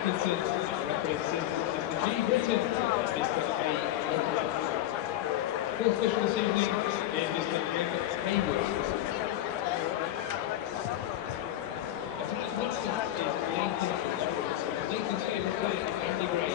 Fourth official this evening is Mr. Hayward. Nathan's favourite player, Andy Gray.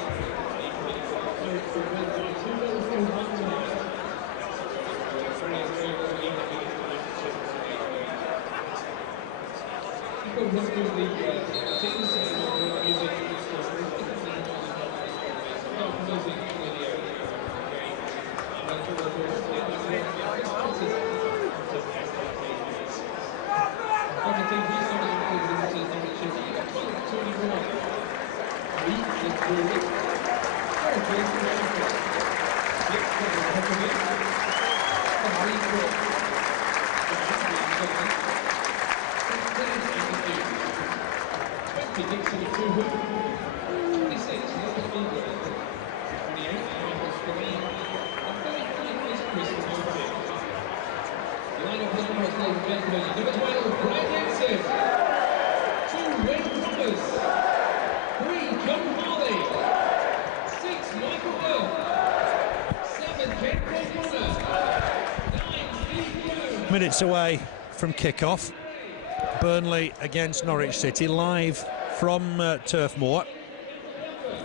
Minutes away from kick-off. Burnley against Norwich City, live from Turf Moor.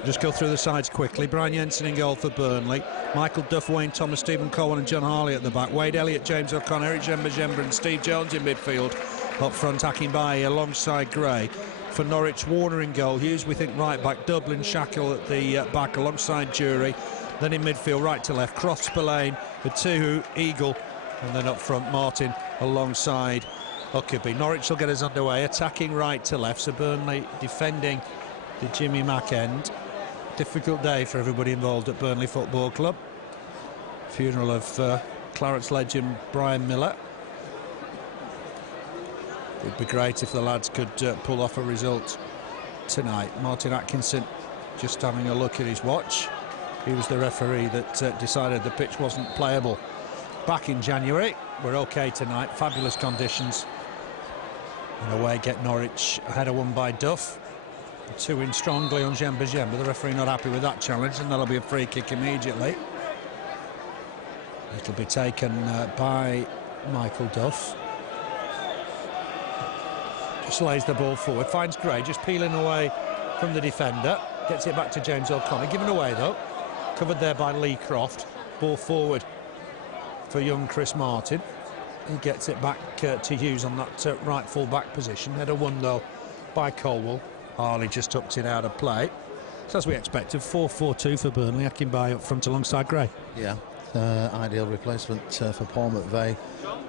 Just go through the sides quickly. Brian Jensen in goal for Burnley. Michael Duff, Wayne Thomas, Stephen Cowan and John Harley at the back. Wade Elliott, James O'Connor, Eric Jemba and Steve Jones in midfield. Up front, Akinbaye alongside Gray. For Norwich, Warner in goal. Hughes, we think, right back. Dublin, Shackle at the back alongside Jury. Then in midfield, right to left, Croft, Spillane, Batuhu, Eagle. And then up front, Martin alongside Huckabee. Norwich will get us underway, attacking right to left, so Burnley defending the Jimmy Mack end. Difficult day for everybody involved at Burnley Football Club. Funeral of Clarets legend Brian Miller. It'd be great if the lads could pull off a result tonight. Martin Atkinson just having a look at his watch. He was the referee that decided the pitch wasn't playable back in January. We're okay tonight, fabulous conditions. And away get Norwich, ahead of one by Duff. 2 in strongly on Jemba. The referee not happy with that challenge, and that'll be a free kick immediately. It'll be taken by Michael Duff. Just lays the ball forward, finds Gray, just peeling away from the defender. Gets it back to James O'Connor, given away though. Covered there by Lee Croft. Ball forward for young Chris Martin. He gets it back to Hughes on that right full-back position. Header won, though, by Colwell. Harley just tucked it out of play. So as we expected, 4-4-2 for Burnley. Akinbaye up front alongside Gray. Yeah, ideal replacement for Paul McVeigh.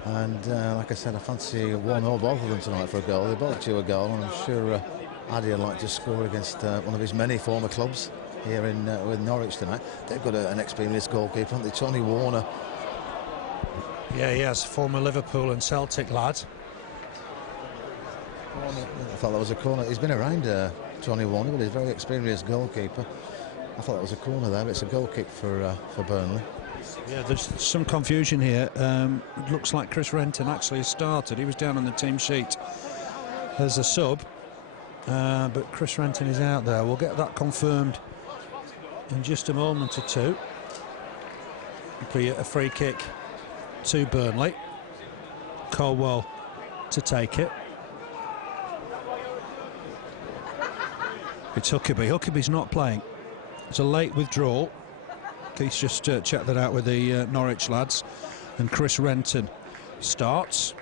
And like I said, I fancy one or both of them tonight for a goal. They both due a goal, and I'm sure Addy would like to score against one of his many former clubs here in with Norwich tonight. They've got an experienced goalkeeper, haven't they? Tony Warner. Yeah, he has, former Liverpool and Celtic lad. I thought that was a corner. He's been around Tony Warner, but he's a very experienced goalkeeper. I thought that was a corner there, but it's a goal kick for Burnley. Yeah, there's some confusion here. It looks like Chris Renton actually has started. He was down on the team sheet as a sub, but Chris Renton is out there. We'll get that confirmed in just a moment or two. It'll be a free kick to Burnley. Colwell to take it. It's Huckabee. Huckabee's not playing. It's a late withdrawal. Keith's just checked that out with the Norwich lads. And Chris Renton starts.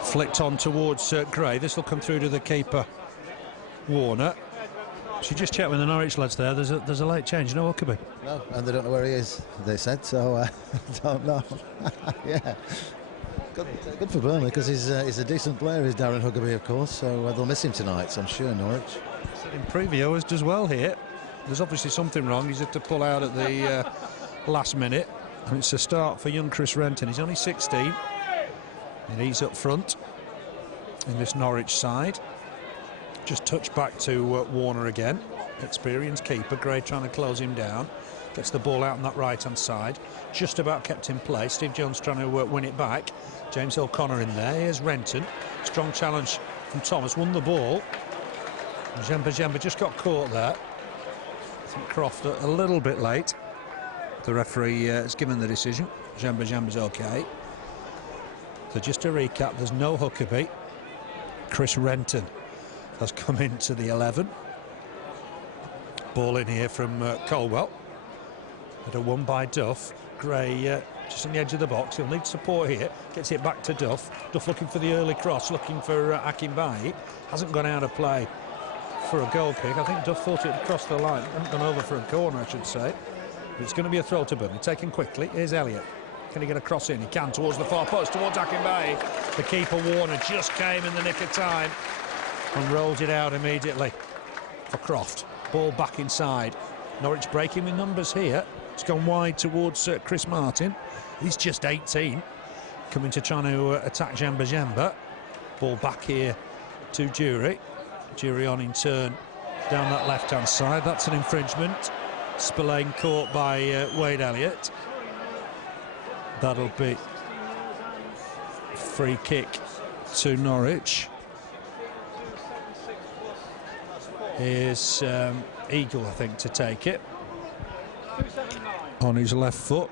Flicked on towards Gray. This will come through to the keeper, Warner. She just checked with the Norwich lads there. There's a late change. No Huckabee. No, and they don't know where he is, they said, so don't know. Yeah. Good for Burnley, because he's a decent player, is Darren Huckabee, of course, so they'll miss him tonight, so I'm sure, Norwich. In Previo has does well here. There's obviously something wrong. He's had to pull out at the last minute, and it's a start for young Chris Renton. He's only 16, and he's up front in this Norwich side. Just touched back to Warner again. Experienced keeper. Gray trying to close him down. Gets the ball out on that right-hand side. Just about kept in play. Steve Jones trying to win it back. James O'Connor in there. Here's Renton. Strong challenge from Thomas, won the ball. Jemba just got caught there. I think Croft a little bit late. The referee has given the decision. Jamba's okay. So just to recap, there's no Huckabee. Chris Renton has come into the 11. Ball in here from Colwell. Header won by Duff. Gray just on the edge of the box. He'll need support here. Gets it back to Duff. Duff looking for the early cross, looking for Akinbaye. Hasn't gone out of play for a goal kick. I think Duff thought it had crossed the line. Hadn't gone over for a corner, I should say. But it's going to be a throw to Burnley. Taken quickly. Here's Elliott. Can he get a cross in? He can, towards the far post, towards Akinbaye. The keeper, Warner, just came in the nick of time and rolls it out immediately for Croft. Ball back inside. Norwich breaking with numbers here. It's gone wide towards Chris Martin. He's just 18. Coming to trying to attack Jemba. Ball back here to Jury. Jury on in turn down that left-hand side. That's an infringement. Spillane caught by Wade Elliott. That'll be free kick to Norwich. Here's Eagle, I think, to take it. On his left foot.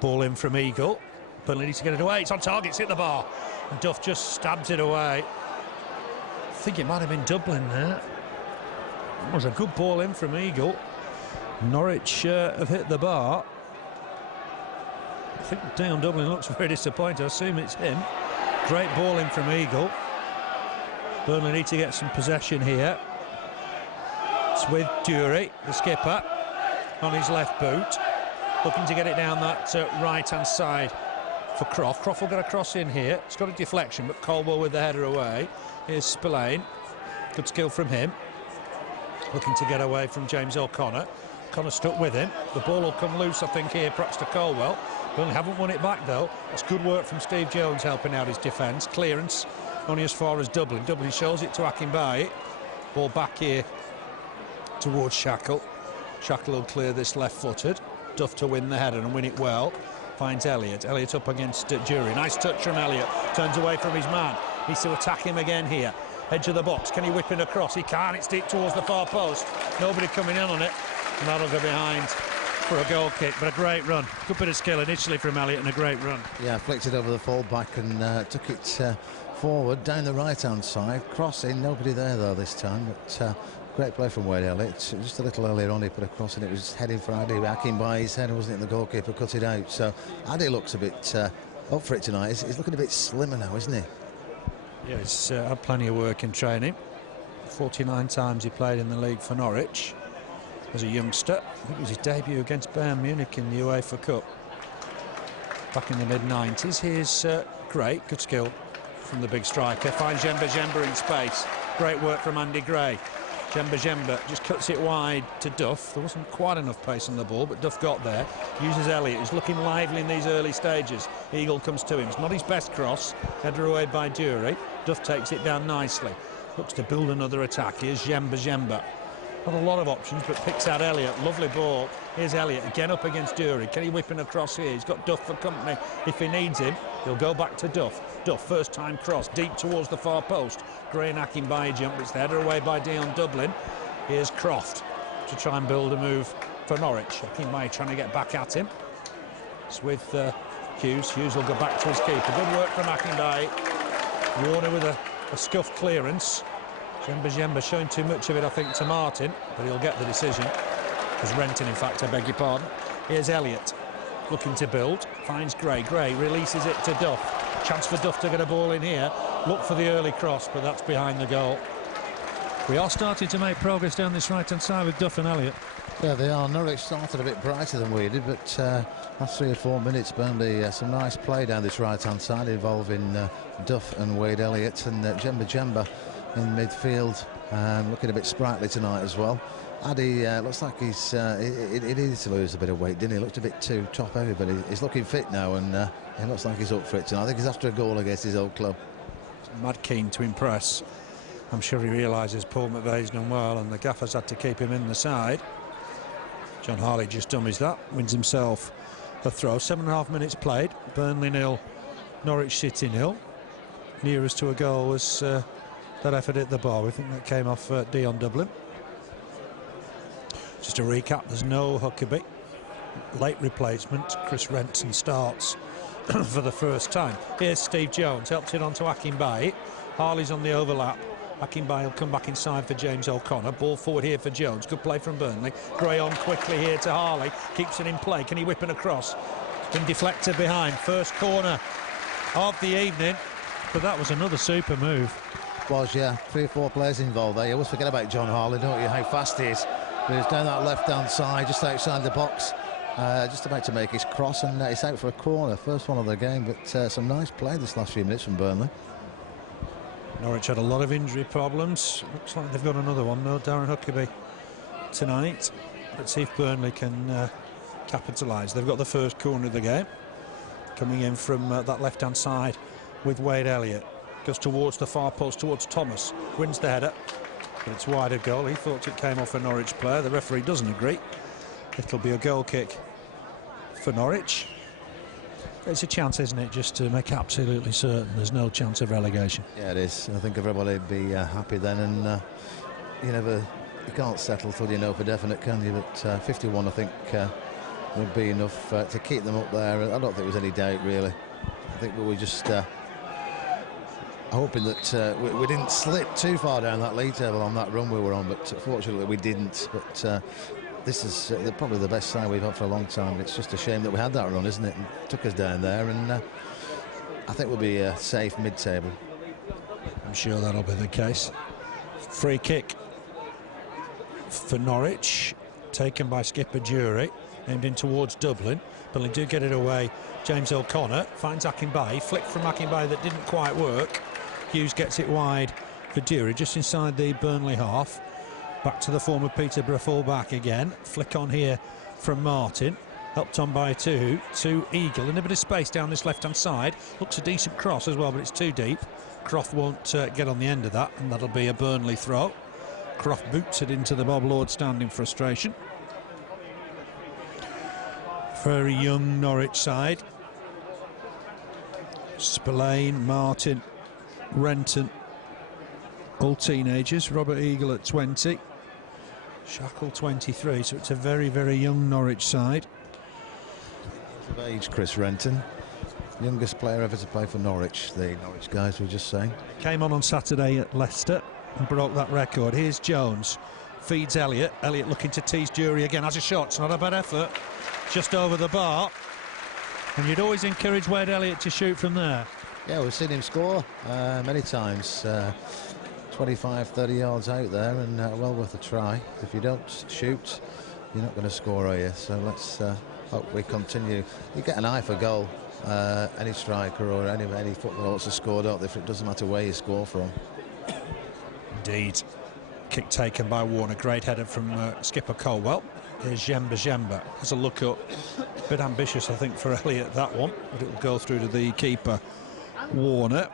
Ball in from Eagle. Burnley needs to get it away. It's on target, it's hit the bar. And Duff just stabs it away. I think it might have been Dublin there. It was a good ball in from Eagle. Norwich have hit the bar. I think Dion Dublin looks very disappointed. I assume it's him. Great ball in from Eagle. Burnley need to get some possession here. It's with Dury, the skipper, on his left boot. Looking to get it down that right-hand side for Croft. Croft will get a cross in here. It's got a deflection, but Colwell with the header away. Here's Spillane. Good skill from him. Looking to get away from James O'Connor. Connor stuck with him. The ball will come loose, I think, here, perhaps to Colwell. Burnley haven't won it back, though. That's good work from Steve Jones helping out his defence. Clearance only as far as Dublin. Dublin shows it to Akinbaye. Ball back here towards Shackle. Shackle will clear this left-footed. Duff to win the header and win it well. Finds Elliott. Elliott up against Jury. Nice touch from Elliott. Turns away from his man. Needs to attack him again here. Edge of the box. Can he whip in across? He can't. It's deep towards the far post. Nobody coming in on it. And that'll go behind for a goal kick. But a great run. Good bit of skill initially from Elliott and a great run. Yeah, flicked it over the full-back and took it forward down the right-hand side. Crossing. Nobody there, though, this time. But great play from Wade Elliott. Just a little earlier on, he put a cross and it was heading for Addy. Akinbaye's header, wasn't it? The goalkeeper cut it out. So Addy looks a bit up for it tonight. He's looking a bit slimmer now, isn't he? Yeah, he's had plenty of work in training. 49 times he played in the league for Norwich as a youngster. I think it was his debut against Bayern Munich in the UEFA Cup back in the mid-90s. Here's Gray, good skill from the big striker. Finds Jemba in space. Great work from Andy Gray. Jemba just cuts it wide to Duff. There wasn't quite enough pace on the ball, but Duff got there. Uses Elliott, who's looking lively in these early stages. Eagle comes to him. It's not his best cross. Header away by Dury. Duff takes it down nicely. Looks to build another attack. Here's Jemba. Not a lot of options, but picks out Elliott. Lovely ball. Here's Elliott again up against Dury. Can he whip in across here? He's got Duff for company. If he needs him, he'll go back to Duff. Duff, first time cross, deep towards the far post. Gray and Akinbaye jump. It's the header away by Dion Dublin. Here's Croft to try and build a move for Norwich. Akinbaye trying to get back at him. It's with Hughes. Hughes will go back to his keeper. Good work from Akinbaye. Warner with a scuffed clearance. Jemba showing too much of it, I think, to Martin, but he'll get the decision. Because Renton, in fact, I beg your pardon. Here's Elliott, looking to build. Finds Gray. Gray releases it to Duff. Chance for Duff to get a ball in here. Look for the early cross, but that's behind the goal. We are starting to make progress down this right-hand side with Duff and Elliott. Yeah, they are. Norwich started a bit brighter than we did, but last 3 or 4 minutes, Burnley, some nice play down this right-hand side involving Duff and Wade Elliott, and Jemba in midfield, looking a bit sprightly tonight as well. Addy looks like he needed to lose a bit of weight, didn't he? Looked a bit too top heavy, but he's looking fit now, and he looks like he's up for it tonight. I think he's after a goal against his old club. Mad keen to impress. I'm sure he realises Paul McVeigh's done well, and the gaffer's had to keep him in the side. John Harley just dummies that, wins himself a throw. 7.5 minutes played. Burnley 0, Norwich City 0. nearest to a goal was that effort at the bar. We think that came off Dion Dublin. Just to recap, there's no Huckabee. Late replacement, Chris Renton starts for the first time. Here's Steve Jones, helps it on to Akinbaye. Harley's on the overlap. Akinbaye will come back inside for James O'Connor. Ball forward here for Jones. Good play from Burnley. Gray on quickly here to Harley. Keeps it in play. Can he whip it across? Been deflected behind. First corner of the evening. But that was another super move. Was, yeah. 3 or 4 players involved there. You always forget about John Harley, don't you? How fast he is. But he's down that left-hand side, just outside the box. Just about to make his cross, and it's out for a corner. First one of the game, but some nice play this last few minutes from Burnley. Norwich had a lot of injury problems. Looks like they've got another one, though. Darren Huckabee tonight. Let's see if Burnley can capitalise. They've got the first corner of the game. Coming in from that left-hand side with Wade Elliott. Goes towards the far post, towards Thomas. Wins the header, but it's wide of goal. He thought it came off a Norwich player. The referee doesn't agree. It'll be a goal kick for Norwich. It's a chance, isn't it, just to make absolutely certain there's no chance of relegation. Yeah, it is. I think everybody would be happy then, and you can't settle till you know for definite, can you? But 51, I think, would be enough to keep them up there. I don't think there's any doubt, really. I think we were just hoping that we didn't slip too far down that league table on that run we were on, but fortunately we didn't. But this is probably the best side we've had for a long time. It's just a shame that we had that run, isn't it? It took us down there, and I think we'll be safe mid-table. I'm sure that'll be the case. Free kick for Norwich, taken by skipper Jury, aimed in towards Dublin. Burnley do get it away. James O'Connor finds Akinbaye, flick from Akinbaye that didn't quite work. Hughes gets it wide for Jury, just inside the Burnley half. Back to the former Peterborough full-back again. Flick on here from Martin. Helped on by two to Eagle. In a bit of space down this left-hand side. Looks a decent cross as well, but it's too deep. Croft won't get on the end of that, and that'll be a Burnley throw. Croft boots it into the Bob Lord stand in frustration. Very young Norwich side. Spillane, Martin, Renton, all teenagers. Robert Eagle at 20. Shackle 23, so it's a very, very young Norwich side. Of age, Chris Renton, youngest player ever to play for Norwich. The Norwich guys were just saying. Came on Saturday at Leicester and broke that record. Here's Jones, feeds Elliott. Elliott looking to tease Jury again. Has a shot, it's not a bad effort. Just over the bar. And you'd always encourage Wade Elliott to shoot from there. Yeah, we've seen him score many times. 25, 30 yards out there, and well worth a try. If you don't shoot, you're not going to score, are you? So let's hope we continue. You get an eye for goal, any striker or any footballer wants to score, don't they? It doesn't matter where you score from. Indeed. Kick taken by Warner. Great header from skipper Colwell. Here's Jemba. Has a look up. A bit ambitious, I think, for Elliott, that one, but it will go through to the keeper, Warner.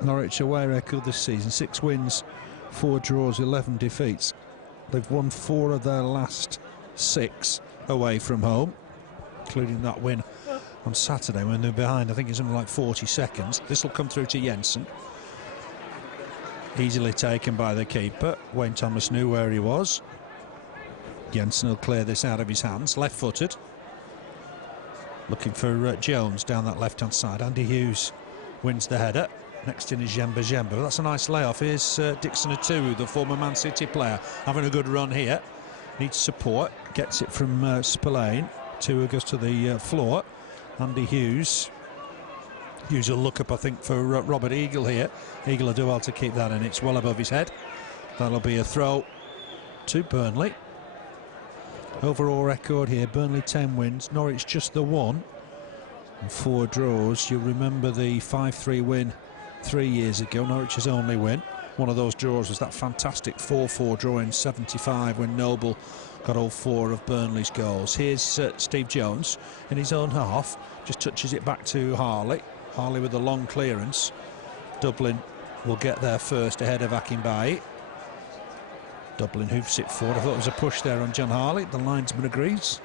Norwich away record this season: 6 wins, 4 draws, 11 defeats. They've won 4 of their last 6 away from home, including that win on Saturday when they're behind. I think it's something like 40 seconds. This will come through to Jensen. Easily taken by the keeper. Wayne Thomas knew where he was. Jensen will clear this out of his hands. Left-footed. Looking for Jones down that left-hand side. Andy Hughes wins the header. Next in is Jemba. That's a nice layoff. Here's Dixon Atuwu, the former Man City player, having a good run here. Needs support. Gets it from Spillane. Atuwu goes to the floor. Andy Hughes. Hughes will look up, I think, for Robert Eagle here. Eagle will do well to keep that in. It's well above his head. That'll be a throw to Burnley. Overall record here, Burnley 10 wins, Norwich just the 1 and 4 draws. You'll remember the 5-3 win 3 years ago, Norwich's only win. One of those draws was that fantastic 4-4 draw in 75 when Noble got all 4 of Burnley's goals. Here's Steve Jones in his own half, just touches it back to Harley. Harley with a long clearance. Dublin will get there first ahead of Akinbaye. Dublin hoofs it forward. I thought it was a push there on John Harley. The linesman agrees.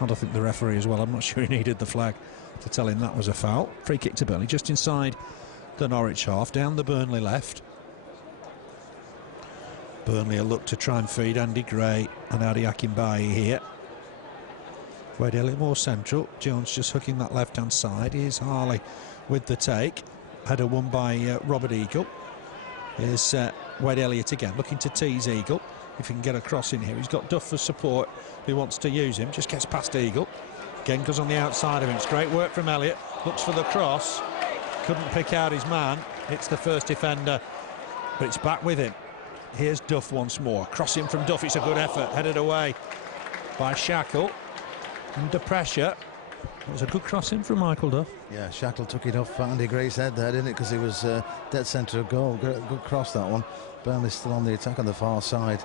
I don't think the referee as well. I'm not sure he needed the flag to tell him that was a foul. Free kick to Burnley, just inside the Norwich half, down the Burnley left. Burnley will look to try and feed Andy Gray and Adi Akinbaye here. Wade Elliott more central. Jones just hooking that left-hand side. Here's Harley with the take. Header won by Robert Eagle. Here's Wade Elliott again, looking to tease Eagle. If he can get across in here. He's got Duff for support, who wants to use him. Just gets past Eagle. Again goes on the outside of him. It's great work from Elliott. Looks for the cross. Couldn't pick out his man. Hits the first defender, but it's back with him. Here's Duff once more. Crossing from Duff. It's a good effort. Headed away by Shackle. Under pressure. It was a good crossing from Michael Duff. Yeah, Shackle took it off Andy Gray's head there, didn't it? Because he was dead centre of goal. Good cross, that one. Burnley still on the attack on the far side.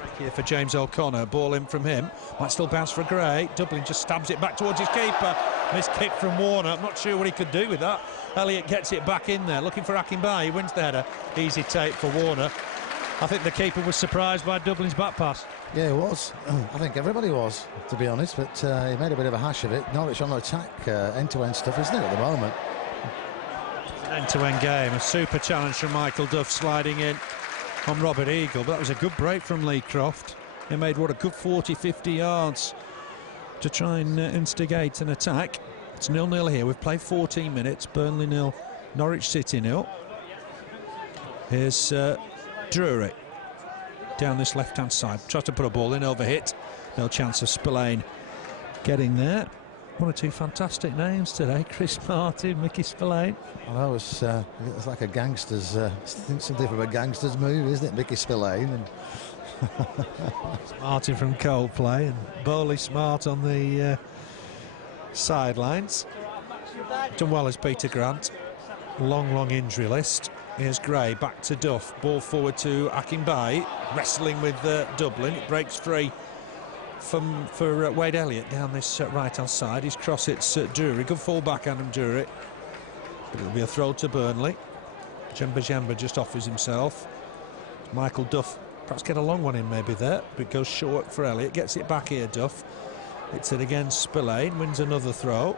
Break here for James O'Connor. Ball in from him. Might still bounce for Gray. Dublin just stabs it back towards his keeper. Missed kick from Warner. I'm not sure what he could do with that. Elliott gets it back in there. Looking for Akinbaye. He wins the header. Easy take for Warner. I think the keeper was surprised by Dublin's back pass. Yeah, he was. I think everybody was, to be honest, but he made a bit of a hash of it. Norwich on attack, end-to-end stuff, isn't it, at the moment? It's an end-to-end game. A super challenge from Michael Duff sliding in on Robert Eagle, but that was a good break from Lee Croft. He made, what, a good 40-50 yards to try and instigate an attack. It's 0-0 here. We've played 14 minutes. Burnley 0, Norwich City 0. Here's Drury down this left-hand side. Tries to put a ball in, overhit. No chance of Spillane getting there. One or two fantastic names today. Chris Martin, Mickey Spillane. I know, it's like a gangster's, I think something from a gangster's movie, isn't it? Mickey Spillane. And Martin from Coldplay and Bowley Smart on the sidelines. Done well as Peter Grant. Long injury list. Here's Gray, back to Duff. Ball forward to Akinbaye. Wrestling with Dublin. It breaks free for Wade Elliott down this right-hand side. His cross hits Drury. Good full-back, Adam Drury. But it'll be a throw to Burnley. Jemba just offers himself. Michael Duff perhaps get a long one in maybe there, but it goes short for Elliott. Gets it back here, Duff. Hits it again, Spillane. Wins another throw.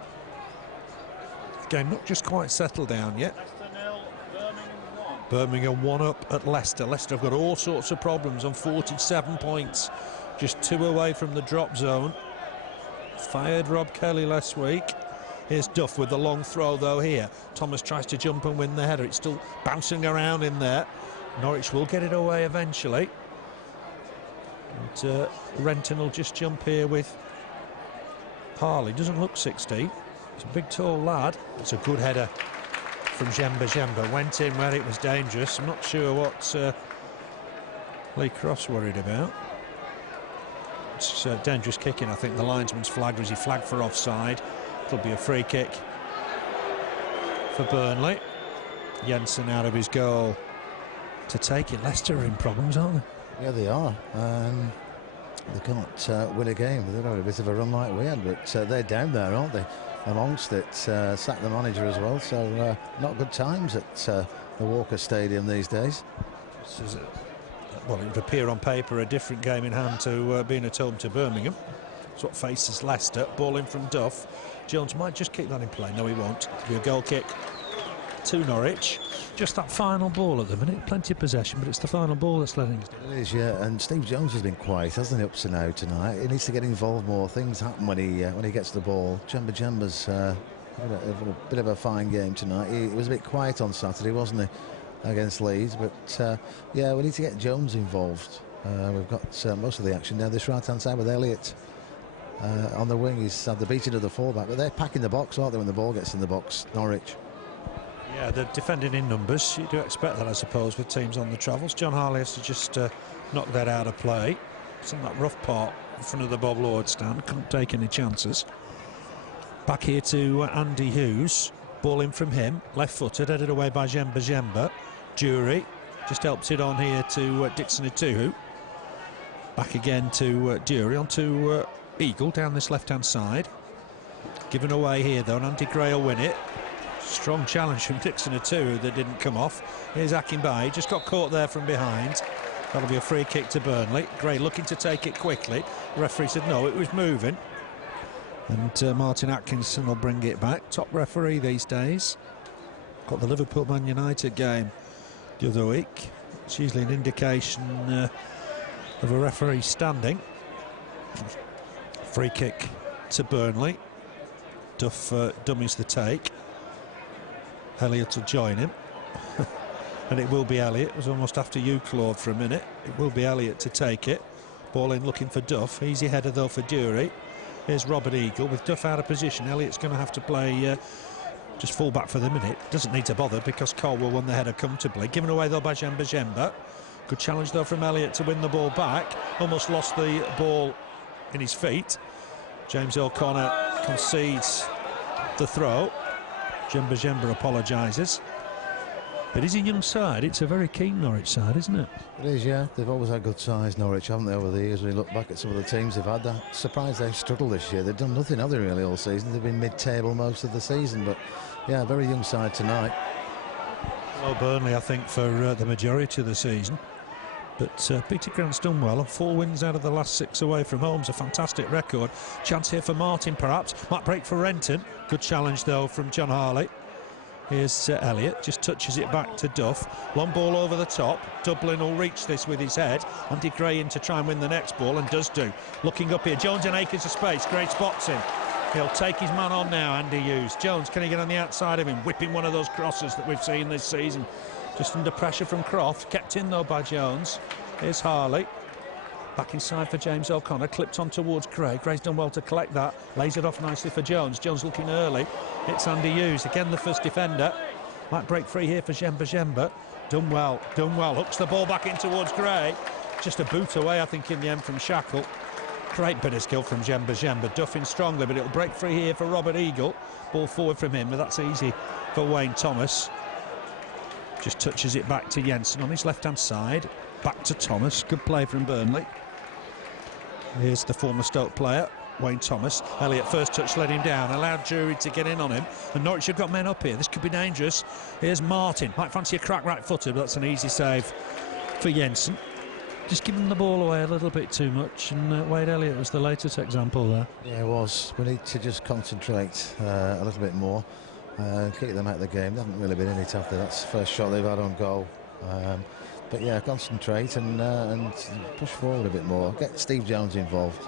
The game not just quite settled down yet. Birmingham 1 up at Leicester. Leicester have got all sorts of problems on 47 points. Just 2 away from the drop zone. Fired Rob Kelly last week. Here's Duff with the long throw though here. Thomas tries to jump and win the header. It's still bouncing around in there. Norwich will get it away eventually. And Renton will just jump here with Harley. Doesn't look 16. He's a big tall lad. It's a good header from Jemba. Went in where it was dangerous. I'm not sure what Lee Croft's worried about. It's dangerous kicking. I think the linesman's flagged. Was he flagged for offside? It'll be a free kick for Burnley. Jensen out of his goal to take it. Leicester are in problems, aren't they? Yeah, they are. They can't win a game. They've had a bit of a run like we had, but they're down there, aren't they? Amongst it, sacked the manager as well, so not good times at the Walker Stadium these days. This is well, it would appear on paper a different game in hand to being at home to Birmingham. That's what faces Leicester. Ball in from Duff. Jones might just kick that in play. No, he won't. It'll be a goal kick to Norwich. Just that final ball at the minute. Plenty of possession, but it's the final ball that's letting us down. It is, yeah. And Steve Jones has been quiet, hasn't he, up to now tonight? He needs to get involved more. Things happen when he gets the ball. Jemba's had a bit of a fine game tonight. He was a bit quiet on Saturday, wasn't he, against Leeds? But yeah, we need to get Jones involved. We've got most of the action down this right-hand side with Elliott on the wing. He's had the beating of the fullback, but they're packing the box, aren't they, when the ball gets in the box, Norwich? Yeah, they're defending in numbers. You do expect that, I suppose, with teams on the travels. John Harley has to just knock that out of play. It's in that rough part in front of the Bob Lord stand. Couldn't take any chances. Back here to Andy Hughes. Ball in from him. Left-footed, headed away by Jemba. Jury just helps it on here to Dixon Ituhu. Back again to Dury. On to Eagle down this left-hand side. Given away here, though, and Andy Gray will win it. Strong challenge from Dixon Ituhu that didn't come off. Here's Akinbaye, just got caught there from behind. That'll be a free kick to Burnley. Gray looking to take it quickly. The referee said no, it was moving. And Martin Atkinson will bring it back. Top referee these days. Got the Liverpool Man United game the other week. It's usually an indication of a referee standing. Free kick to Burnley. Duff dummies the take. Elliott will join him. And it will be Elliott. It was almost after you, Claude, for a minute. It will be Elliott to take it. Ball in looking for Duff. Easy header though for Dury. Here's Robert Eagle with Duff out of position. Elliott's going to have to play just full back for the minute. Doesn't need to bother because Colwell won the header comfortably. Given away though by Jemba. Good challenge though from Elliott to win the ball back. Almost lost the ball in his feet. James O'Connor concedes the throw. Jemba apologises. It is a young side. It's a very keen Norwich side, isn't it? It is, yeah. They've always had good size, Norwich, haven't they, over the years? When you look back at some of the teams they've had, I'm surprised they've struggled this year. They've done nothing, have they, really, all season? They've been mid-table most of the season, but, yeah, very young side tonight. Well, Burnley, I think, for the majority of the season. But Peter Grant's done well, and 4 wins out of the last 6 away from home's a fantastic record. Chance here for Martin, perhaps. Might break for Renton. Good challenge, though, from John Harley. Here's Elliott, just touches it back to Duff. Long ball over the top. Dublin will reach this with his head. Andy Gray in to try and win the next ball, and does do. Looking up here, Jones in acres of space. Gray spots him. He'll take his man on now, Andy Hughes. Jones, can he get on the outside of him? Whipping one of those crosses that we've seen this season. Just under pressure from Croft. Kept in, though, by Jones. Here's Harley. Back inside for James O'Connor, clipped on towards Gray. Gray's done well to collect that, lays it off nicely for Jones. Jones looking early. It's Andy Hughes, again the first defender. Might break free here for Jemba. Done well, hooks the ball back in towards Gray. Just a boot away, I think, in the end from Shackle. Great bit of skill from Jemba. Duffing strongly, but it'll break free here for Robert Eagle. Ball forward from him, but that's easy for Wayne Thomas. Just touches it back to Jensen on his left-hand side. Back to Thomas, good play from Burnley. Here's the former Stoke player, Wayne Thomas. Elliott first touch let him down, allowed Drury to get in on him, and Norwich have got men up here. This could be dangerous. Here's Martin, might fancy a crack right-footed, but that's an easy save for Jensen. Just giving the ball away a little bit too much, and Wade Elliott was the latest example there. Yeah, it was. We need to just concentrate a little bit more, keep them out of the game. They haven't really been in it after that's the first shot they've had on goal. But yeah, concentrate and push forward a bit more. Get Steve Jones involved.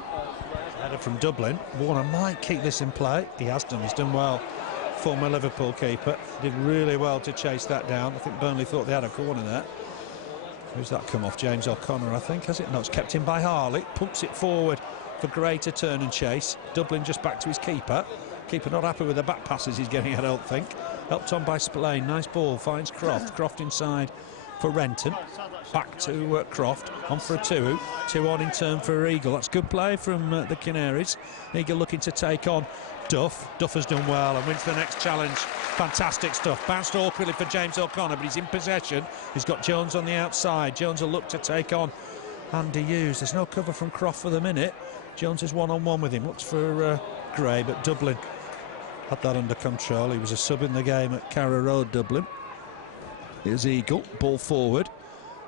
Header from Dublin. Warner might keep this in play. He has done. He's done well. Former Liverpool keeper did really well to chase that down. I think Burnley thought they had a corner there. Who's that come off? James O'Connor, I think, has it? No, it's kept in by Harley. Pumps it forward for Gray to turn and chase. Dublin just back to his keeper. Keeper not happy with the back passes he's getting, I don't think. Helped on by Spillane. Nice ball. Finds Croft. Croft inside for Renton. Back to Croft, on for a 2 on in turn for Eagle. That's good play from the Canaries. Eagle looking to take on Duff. Duff has done well and wins the next challenge. Fantastic stuff. Bounced awkwardly for James O'Connor, but he's in possession. He's got Jones on the outside. Jones will look to take on Andy Hughes. There's no cover from Croft for the minute. Jones is one-on-one with him. Looks for Gray, but Dublin had that under control. He was a sub in the game at Carrow Road, Dublin. Here's Eagle, ball forward.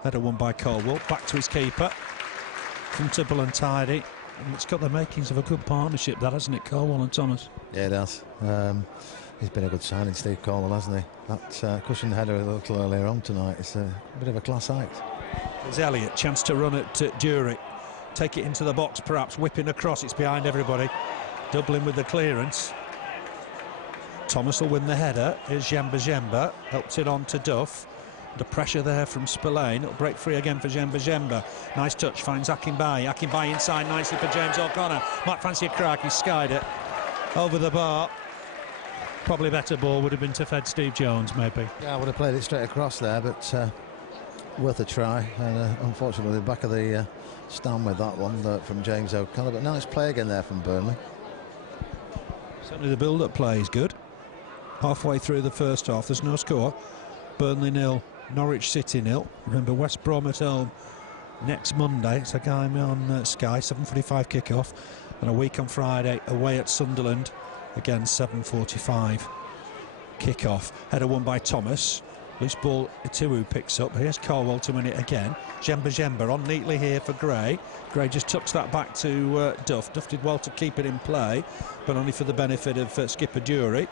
Header won by Colwell, back to his keeper. Comfortable and tidy. And it's got the makings of a good partnership, that, hasn't it, Colwell and Thomas? Yeah, it has. He's been a good signing, Steve Colwell, hasn't he? That cushion header a little earlier on tonight, it's a bit of a class act. There's Elliott, chance to run at Dury. Take it into the box, perhaps, whipping across, it's behind everybody. Dublin with the clearance. Thomas will win the header. Here's Jemba, helps it on to Duff. The pressure there from Spillane. It'll break free again for Jemba. Nice touch, finds Akinbaye. Akinbaye inside nicely for James O'Connor. Might fancy a crack, he skied it over the bar. Probably better ball would have been to fed Steve Jones, maybe. Yeah, I would have played it straight across there, but worth a try. And unfortunately, back of the stand with that one from James O'Connor. But nice play again there from Burnley. Certainly the build-up play is good. Halfway through the first half, there's no score. Burnley 0, Norwich City 0. Remember, West Brom at home next Monday. It's a game on Sky, 7:45 kick-off. And a week on Friday, away at Sunderland, again 7:45 kick-off. Header won by Thomas. Loose ball, Itiwu picks up. Here's Colwell to win it again. Jemba on neatly here for Gray. Gray just tucks that back to Duff. Duff did well to keep it in play, but only for the benefit of skipper Dury.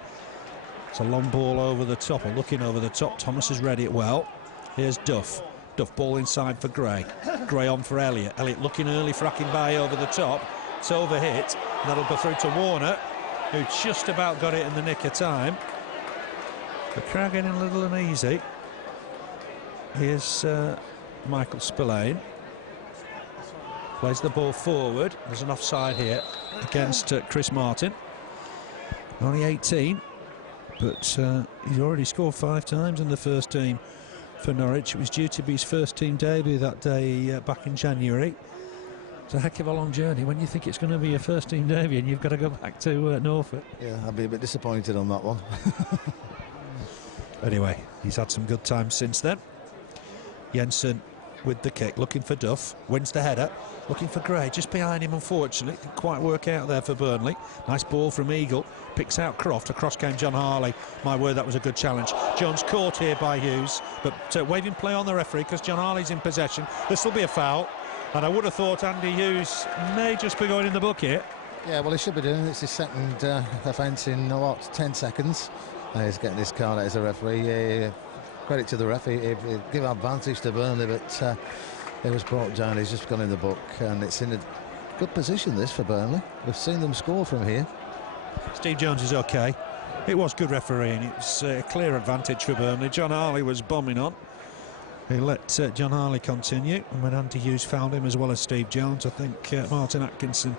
It's a long ball over the top, or looking over the top. Thomas has read it well. Here's Duff. Duff ball inside for Gray. Gray on for Elliott. Elliott looking early for Akinbaye over the top. It's overhit. That'll go through to Warner, who just about got it in the nick of time. The crowd getting a little uneasy. Here's Michael Spillane. Plays the ball forward. There's an offside here against Chris Martin. Only 18, but he's already scored 5 times in the first team for Norwich. It was due to be his first team debut that day back in January. It's a heck of a long journey when you think it's going to be your first team debut and you've got to go back to Norfolk. Yeah, I'd be a bit disappointed on that one. Anyway, he's had some good times since then. Jensen with the kick, looking for Duff, wins the header, looking for Gray, just behind him unfortunately, didn't quite work out there for Burnley. Nice ball from Eagle, picks out Croft, across came John Harley. My word, that was a good challenge. Jones caught here by Hughes, but waving play on the referee because John Harley's in possession. This will be a foul, and I would have thought Andy Hughes may just be going in the book here. Yeah, well, he should be doing it. It's his second offence in, 10 seconds. He's getting his card out as a referee. Credit to the referee, he give advantage to Burnley, but it was brought down. He's just gone in the book, and it's in a good position, this, for Burnley. We've seen them score from here. Steve Jones is okay. It was good refereeing. It was a clear advantage for Burnley. John Harley was bombing on. He let John Harley continue, and when Andy Hughes found him as well as Steve Jones, I think Martin Atkinson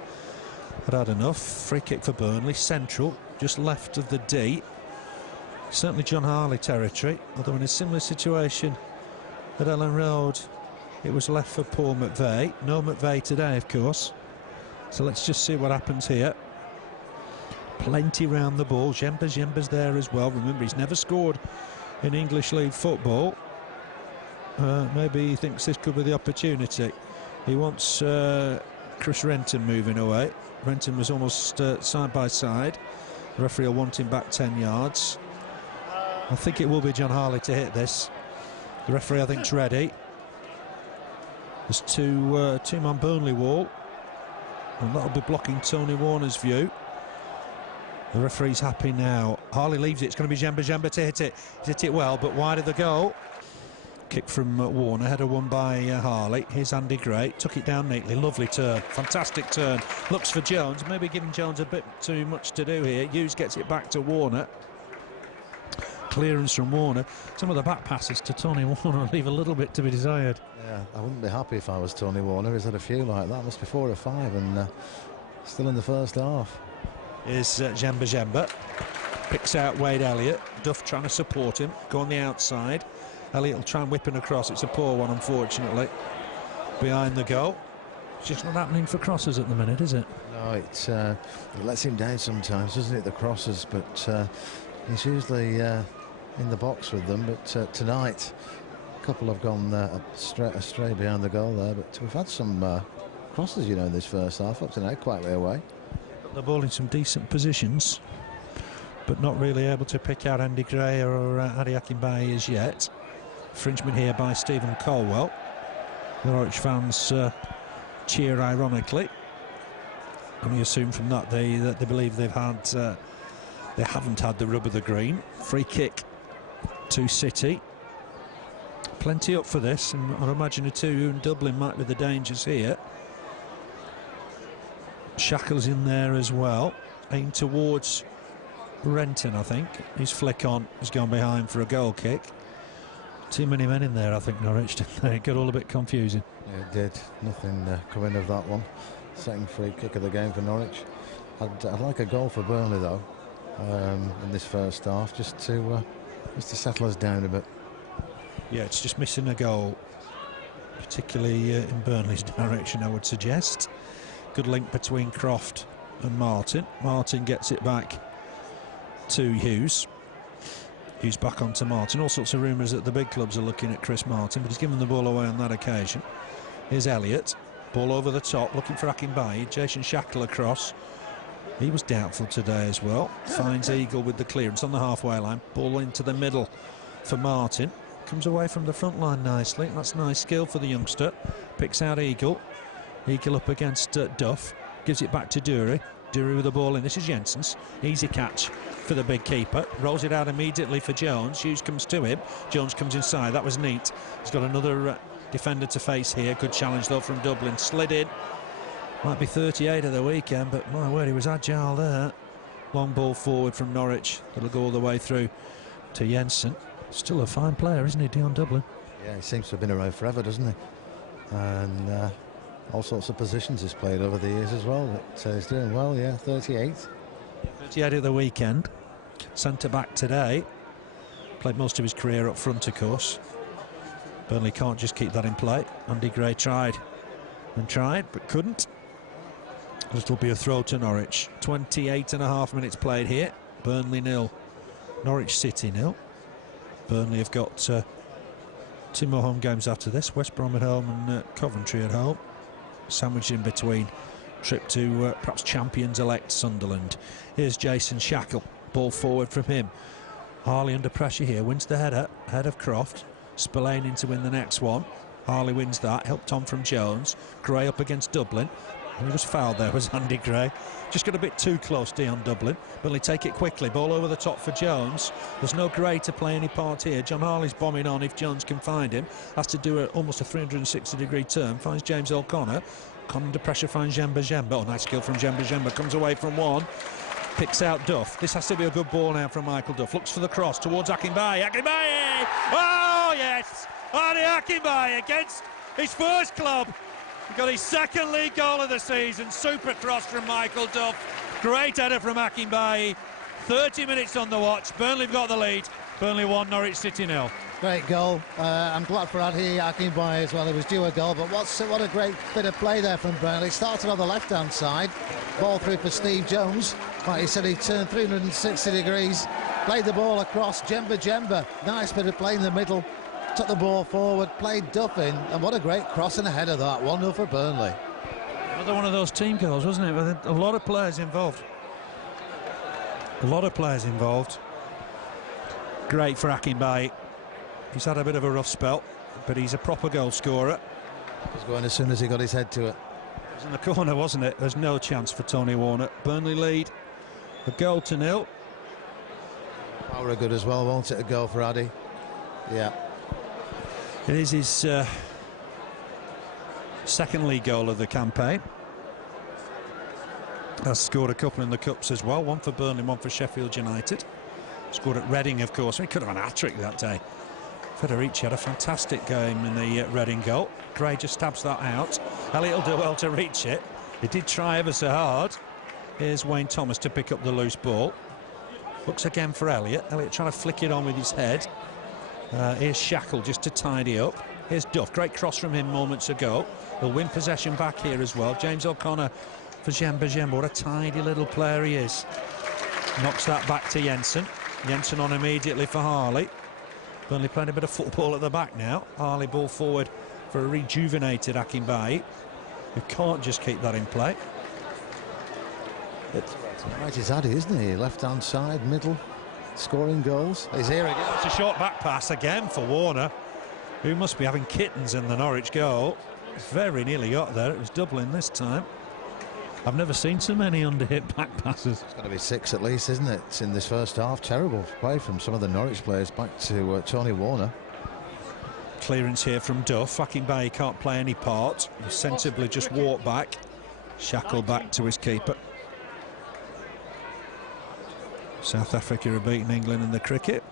had enough. Free kick for Burnley, central, just left of the D. Certainly John Harley territory, although in a similar situation at Ellen Road it was left for Paul McVeigh. No McVeigh today, of course, so let's just see what happens here. Plenty round the ball. Jemba's there as well. Remember, he's never scored in English League football. Maybe he thinks this could be the opportunity. He wants Chris Renton moving away. Renton was almost side by side. The referee will want him back 10 yards. I think it will be John Harley to hit this. The referee, I think, is ready. There's two-man Burnley wall, and that'll be blocking Tony Warner's view. The referee's happy now. Harley leaves it. It's going to be Jemba to hit it. He's hit it well, but wide of the goal. Kick from Warner, header won by Harley. Here's Andy Gray, took it down neatly. Lovely turn, fantastic turn. Looks for Jones, maybe giving Jones a bit too much to do here. Hughes gets it back to Warner. Clearance from Warner. Some of the back passes to Tony Warner leave a little bit to be desired. Yeah, I wouldn't be happy if I was Tony Warner. He's had a few like that. Must be 4 or 5, and still in the first half. Here's Jemba. Picks out Wade Elliott. Duff trying to support him. Go on the outside. Elliott will try and whip him across. It's a poor one, unfortunately. Behind the goal. It's just not happening for crosses at the minute, is it? No, it lets him down sometimes, doesn't it, the crosses? But he's usually in the box with them, but tonight a couple have gone astray behind the goal there, but we've had some crosses, you know, in this first half, up to now, quite way away. The ball in some decent positions, but not really able to pick out Andy Gray or Adi Akinbaye as yet. Infringement here by Stephen Colwell. The Norwich fans cheer ironically, and we assume from that they believe they haven't had the rub of the green. Free kick to City. Plenty up for this, and I imagine a 2 in Dublin might be the dangers here. Shackle's in there as well, aimed towards Renton, I think. His flick on has gone behind for a goal kick. Too many men in there, I think, Norwich, didn't they? It got all a bit confusing. Yeah, it did. Nothing coming of that one. Second free kick of the game for Norwich. I'd like a goal for Burnley, though, in this first half, just to settle us down a bit. Yeah, it's just missing a goal, particularly in Burnley's direction, I would suggest. Good link between Croft and Martin. Martin gets it back to Hughes. Hughes back onto Martin. All sorts of rumours that the big clubs are looking at Chris Martin, but he's given the ball away on that occasion. Here's Elliott. Ball over the top, looking for Akinbaye. Jason Shackle across. He was doubtful today as well. Finds Eagle with the clearance on the halfway line. Ball into the middle for Martin. Comes away from the front line nicely. That's nice skill for the youngster. Picks out Eagle. Eagle up against Duff. gives it back to Dury. Dury with the ball in. This is Jensen's. Easy catch for the big keeper. Rolls it out immediately for Jones. Hughes comes to him. Jones comes inside. That was neat. He's got another defender to face here. Good challenge though from Dublin. Slid in. Might be 38 of the weekend, but my word, he was agile there. Long ball forward from Norwich. That'll go all the way through to Jensen. Still a fine player, isn't he, Dion Dublin? Yeah, he seems to have been around forever, doesn't he? And all sorts of positions he's played over the years as well. But he's doing well, yeah, 38. 38 at the weekend. Centre-back today. Played most of his career up front, of course. Burnley can't just keep that in play. Andy Gray tried and tried, but couldn't. It'll be a throw to Norwich. 28.5 minutes played here. Burnley 0. Norwich City 0. Burnley have got 2 more home games after this. West Brom at home and Coventry at home. Sandwiched in between. Trip to perhaps champions-elect Sunderland. Here's Jason Shackle. Ball forward from him. Harley under pressure here. Wins the header. Ahead of Croft. Spillane in to win the next one. Harley wins that. Helped on from Jones. Gray up against Dublin. And he was fouled there, was Andy Gray. Just got a bit too close, Dion Dublin. Burnley take it quickly. Ball over the top for Jones. There's no Gray to play any part here. John Harley's bombing on if Jones can find him. Has to do almost a 360-degree turn. Finds James O'Connor. Under pressure finds Jemba Jemba. Oh, nice skill from Jemba Jemba. Comes away from one. Picks out Duff. This has to be a good ball now from Michael Duff. Looks for the cross towards Akinbaye. Akinbaye! Oh, yes! Adi Akinbaye against his first club. He got his second league goal of the season. Super cross from Michael Duff. Great header from Akinbaye. 30 minutes on the watch. Burnley have got the lead. Burnley 1, Norwich City 0. Great goal. I'm glad for Adi Akinbaye as well. It was due a goal, but what a great bit of play there from Burnley. Started on the left-hand side. Ball through for Steve Jones. Like he said, he turned 360 degrees. Played the ball across. Jemba Jemba. Nice bit of play in the middle. Took the ball forward, played Duff in, and what a great cross and a header that. 1-0 for Burnley. Another one of those team goals, wasn't it? With a lot of players involved. A lot of players involved. Great for Akinbaye. He's had a bit of a rough spell, but he's a proper goal scorer. He was going as soon as he got his head to it. It was in the corner, wasn't it? There's no chance for Tony Warner. Burnley lead a goal to 0. Power good as well, won't it? A goal for Adi. Yeah. It is his second league goal of the campaign. Has scored a couple in the cups as well. One for Burnley, one for Sheffield United. Scored at Reading, of course. He could have an hat-trick that day. Federici had a fantastic game in the Reading goal. Gray just stabs that out. Elliott will do well to reach it. He did try ever so hard. Here's Wayne Thomas to pick up the loose ball. Looks again for Elliott. Elliott trying to flick it on with his head. Here's Shackle just to tidy up. Here's Duff. Great cross from him moments ago. He'll win possession back here as well. James O'Connor for Jemba Jemba. What a tidy little player he is. Knocks that back to Jensen. Jensen on immediately for Harley. Burnley playing a bit of football at the back now. Harley ball forward for a rejuvenated Akinbaye, who can't just keep that in play. Right, it's Adi, isn't he? Left-hand side, middle, scoring goals. He's here again. It's a short back pass again for Warner, who must be having kittens in the Norwich goal. Very nearly got there. It was Dublin this time. I've never seen so many under-hit back passes. It's got to be 6 at least, isn't it? It's in this first half. Terrible play from some of the Norwich players back to Tony Warner. Clearance here from Duff. Akinbaye can't play any part. He sensibly just walked back. Shackle back to his keeper. South Africa have beaten England in the cricket.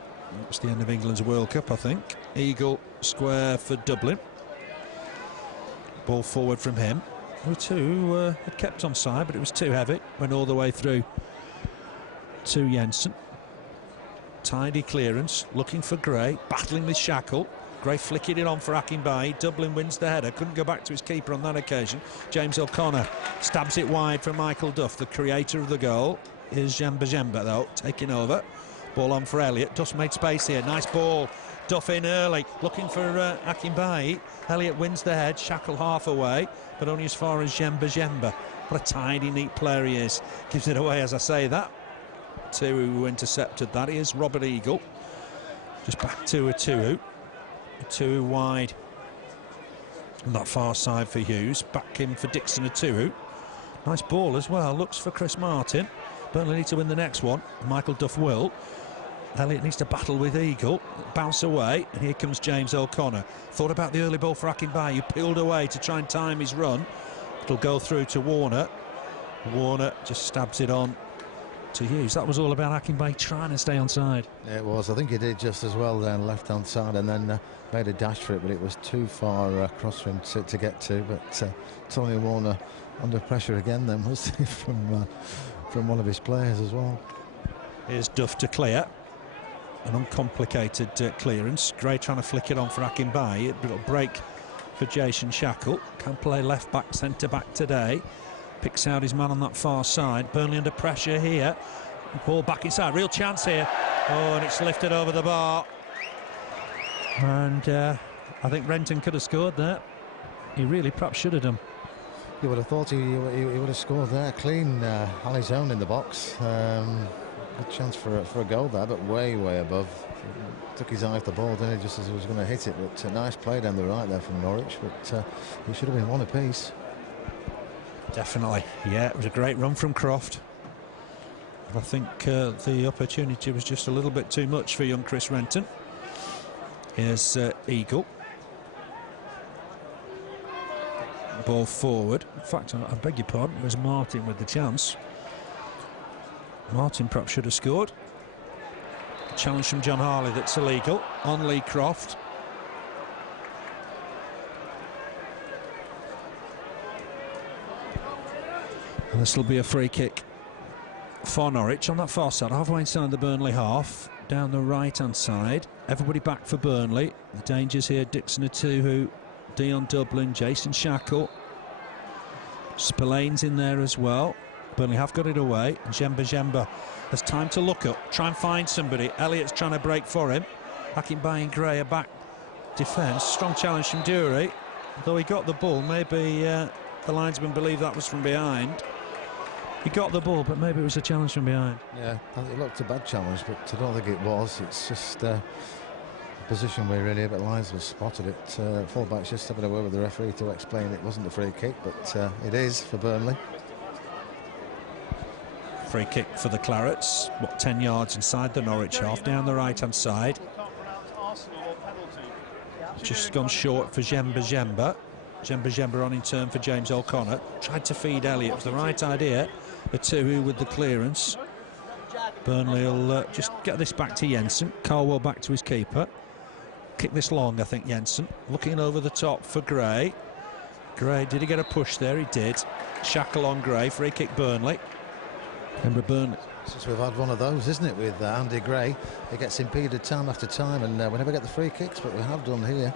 It's the end of England's World Cup, I think. Eagle square for Dublin. Ball forward from him. Two had kept on side, but it was too heavy. Went all the way through to Jensen. Tidy clearance, looking for Gray, battling with Shackle. Gray flicking it on for Akinbaye. Dublin wins the header. Couldn't go back to his keeper on that occasion. James O'Connor stabs it wide for Michael Duff, the creator of the goal. Here's Jemba Jemba, though, taking over. Ball on for Elliott. Duff's made space here. Nice ball. Duff in early, looking for Akinbaye. Elliott wins the head. Shackle half away, but only as far as Jemba Jemba. What a tidy, neat player he is. Gives it away as I say that. Two who intercepted that. Here's Robert Eagle. Just back to a two wide on that far side for Hughes. Back in for Dixon a two. Nice ball as well, looks for Chris Martin. Burnley need to win the next one, Michael Duff will. Elliott needs to battle with Eagle, bounce away, and here comes James O'Connor. Thought about the early ball for Akinbaye, who peeled away to try and time his run. It'll go through to Warner. Warner just stabs it on to Hughes. That was all about Akinbaye trying to stay onside. Yeah, it was. I think he did just as well down left-hand side, and then made a dash for it, but it was too far across for him to get to. But Tony Warner under pressure again then, was he, from one of his players as well. Here's Duff to clear. An uncomplicated clearance. Gray trying to flick it on for Akinbaye. A little break for Jason Shackle. Can play left back, centre back today. Picks out his man on that far side. Burnley under pressure here. Ball back inside. Real chance here. Oh, and it's lifted over the bar. And I think Renton could have scored there. He really perhaps should have done. You would have thought he would have scored there. Clean on his own in the box. Good chance for a goal there, but way above. Took his eye off the ball, didn't he, just as he was going to hit it. But nice play down the right there from Norwich, but he should have been one apiece. Definitely, yeah, it was a great run from Croft. I think the opportunity was just a little bit too much for young Chris Renton. Here's Eagle. Ball forward. In fact, I beg your pardon, it was Martin with the chance. Martin perhaps should have scored. Challenge from John Harley that's illegal on Lee Croft. And this will be a free kick for Norwich on that far side, halfway inside the Burnley half, down the right-hand side. Everybody back for Burnley. The dangers here: Dixon Atuhu, Dion Dublin, Jason Shackle. Spillane's in there as well. Burnley have got it away. Jemba has time to look up, try and find somebody. Elliott's trying to break for him. Akinbaye and Gray are back defence. Strong challenge from Dury. Though he got the ball, maybe the linesman believed that was from behind. He got the ball, but maybe it was a challenge from behind. Yeah, it looked a bad challenge, but I don't think it was. It's just a position where really, but linesman spotted it. Fullback's just having a word with the referee to explain it wasn't a free kick, but it is for Burnley. Free kick for the Clarets, 10 yards inside the Norwich half, down the right-hand side. Just gone short for Jemba. Jemba on in turn for James O'Connor. Tried to feed Elliott, it was the right idea. Atuhu with the clearance. Burnley will just get this back to Jensen. Carwell back to his keeper. Kick this long, I think, Jensen. Looking over the top for Gray. Gray, did he get a push there? He did. Shackle on Gray, free kick Burnley. Remember Burnley. Since we've had one of those, isn't it, with Andy Gray? He gets impeded time after time, and we never get the free kicks, but we have done here.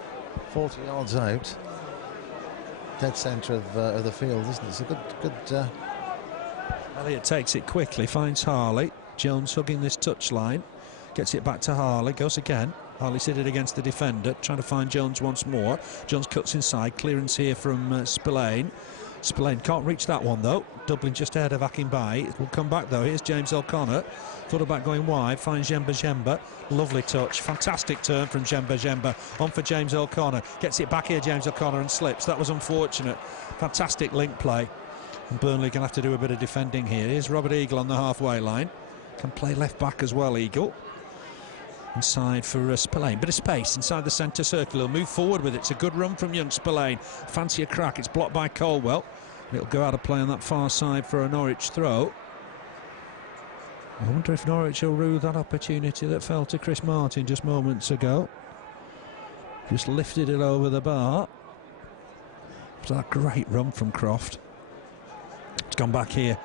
40 yards out. Dead centre of the field, isn't it? It's a good... Elliott takes it quickly, finds Harley. Jones hugging this touchline. Gets it back to Harley, goes again. Harley's hit it against the defender, trying to find Jones once more. Jones cuts inside, clearance here from Spillane. Spillane can't reach that one though. Dublin just ahead of Akinbaye. It will come back though. Here's James O'Connor. Thought about going wide. Finds Jemba. Lovely touch. Fantastic turn from Jemba. On for James O'Connor. Gets it back here, James O'Connor, and slips. That was unfortunate. Fantastic link play. And Burnley going to have to do a bit of defending here. Here's Robert Eagle on the halfway line. Can play left back as well, Eagle. Inside for Spillane. Bit of space inside the centre circle. He'll move forward with it. It's a good run from young Spillane. Fancy a crack. It's blocked by Colwell. It'll go out of play on that far side for a Norwich throw. I wonder if Norwich will rue that opportunity that fell to Chris Martin just moments ago. Just lifted it over the bar. It was that great run from Croft. It's gone back here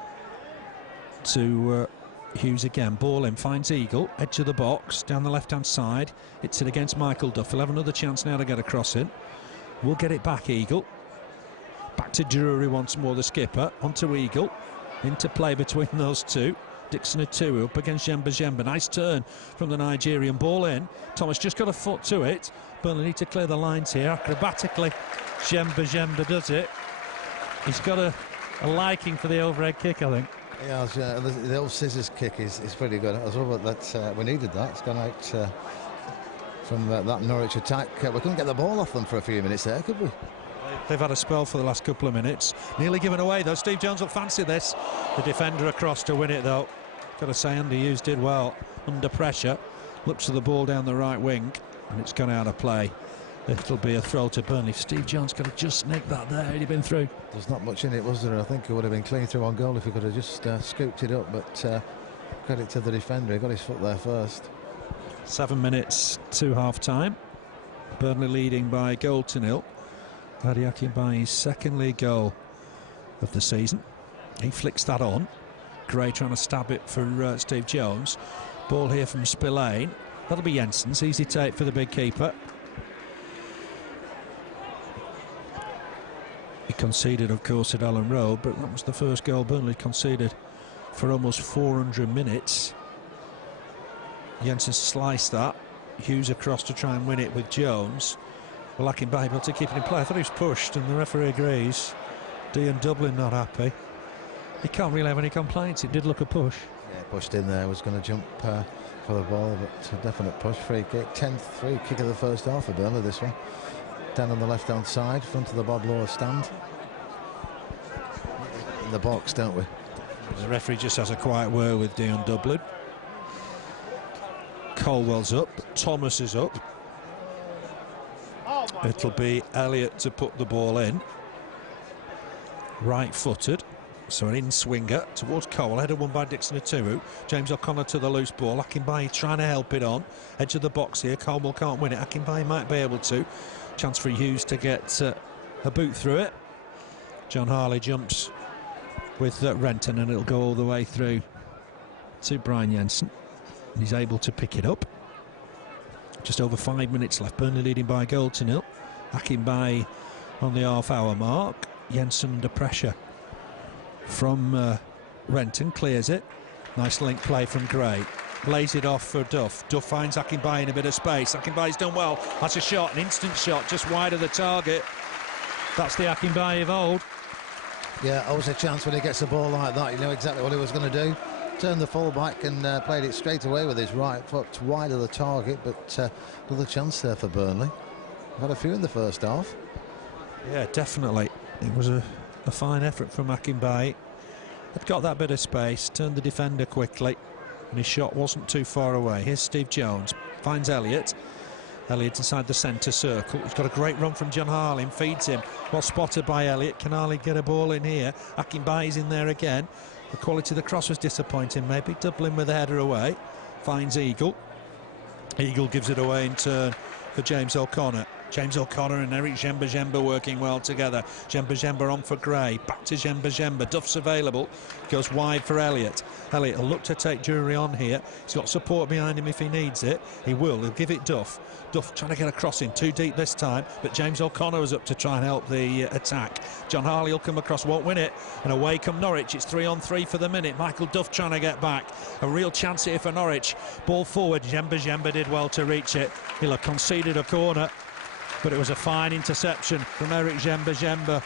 to Hughes again. Ball in, finds Eagle, edge of the box, down the left-hand side. Hits it against Michael Duff. He'll have another chance now to get across in. We'll get it back, Eagle. Back to Drury once more, the skipper. Onto Eagle. Into play between those two. Dixon Atuhu up against Jemba. Nice turn from the Nigerian. Ball in. Thomas just got a foot to it. Burnley need to clear the lines here. Acrobatically, Jemba does it. He's got a liking for the overhead kick, I think. Yeah, the old scissors kick is pretty good. I was worried that we needed that. It's gone out from that Norwich attack. We couldn't get the ball off them for a few minutes there, could we? They've had a spell for the last couple of minutes. Nearly given away though. Steve Jones will fancy this. The defender across to win it though. Got to say Andy Hughes did well under pressure. Looks to the ball down the right wing and it's gone out of play. It'll be a throw to Burnley. Steve Jones could have just nicked that there. He'd been through. There's not much in it, was there? I think it would have been clean through on goal if he could have just scooped it up, but credit to the defender. He got his foot there first. 7 minutes to half-time. Burnley leading by 1-0. Adi Akinbaye's second league goal of the season. He flicks that on. Gray trying to stab it for Steve Jones. Ball here from Spillane. That'll be Jensen's. Easy take for the big keeper. He conceded, of course, at Ellen Road, but that was the first goal Burnley conceded for almost 400 minutes. Jensen sliced that. Hughes across to try and win it with Jones. Well, Akinbaye able to keep it in play. I thought he was pushed, and the referee agrees. Dean Dublin not happy. He can't really have any complaints. It did look a push. Yeah, pushed in there. Was going to jump for the ball, but a definite push. Free kick. 10th free kick of the first half for Burnley, this one. Down on the left-hand side, front of the Bob Law stand. In the box, don't we? The referee just has a quiet word with Dion Dublin. Colwell's up, Thomas is up. It'll be Elliott to put the ball in. Right-footed, so an in-swinger towards Cole, headed one by Dixon Aturu. James O'Connor to the loose ball. Akinbaye trying to help it on. Edge of the box here, Colwell can't win it. Akinbaye might be able to. Chance for Hughes to get a boot through it. John Harley jumps with Renton and it'll go all the way through to Brian Jensen. He's able to pick it up. Just over 5 minutes left. Burnley leading by 1-0. Akinbaye on the half-hour mark. Jensen under pressure from Renton. Clears it. Nice link play from Gray. Lays it off for Duff. Duff finds Akinbaye in a bit of space. Akinbaye's done well. That's a shot, an instant shot, just wide of the target. That's the Akinbaye of old. Yeah, always a chance when he gets a ball like that. You know exactly what he was going to do. Turned the full back and played it straight away with his right foot, wide of the target, but another chance there for Burnley. Had a few in the first half. Yeah, definitely. It was a fine effort from Akinbaye. Had got that bit of space, turned the defender quickly, and his shot wasn't too far away. Here's Steve Jones, finds Elliott. Elliott inside the centre circle. He's got a great run from John Harley, feeds him. Well spotted by Elliott. Can Harley get a ball in here? Akinbaye's in there again. The quality of the cross was disappointing, maybe. Dublin with the header away. Finds Eagle. Eagle gives it away in turn for James O'Connor. James O'Connor and Eric Djemba working well together. Djemba on for Gray. Back to Djemba. Duff's available. Goes wide for Elliott. Elliott will look to take Drury on here. He's got support behind him if he needs it. He will. He'll give it Duff. Duff trying to get a cross in. Too deep this time. But James O'Connor was up to try and help the attack. John Harley will come across. Won't win it. And away come Norwich. It's 3-on-3 for the minute. Michael Duff trying to get back. A real chance here for Norwich. Ball forward. Djemba did well to reach it. He'll have conceded a corner. But it was a fine interception from Eric Djemba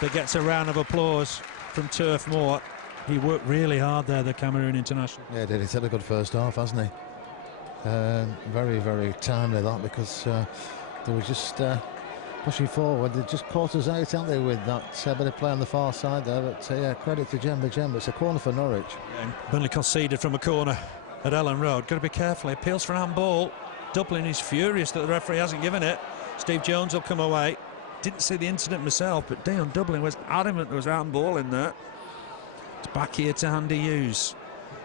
that gets a round of applause from Turf Moor. He worked really hard there, the Cameroon international. Yeah, did. He's had a good first half, hasn't he? Very, very timely that, because they were just pushing forward. They just caught us out, haven't they, with that bit of play on the far side there. But yeah, credit to Djemba. It's a corner for Norwich. Yeah, Burnley conceded from a corner at Ellen Road. Got to be careful. He appeals for handball. Dublin is furious that the referee hasn't given it. Steve Jones will come away. Didn't see the incident myself, but Dion Dublin was adamant there was a handball in there. It's back here to Andy Hughes.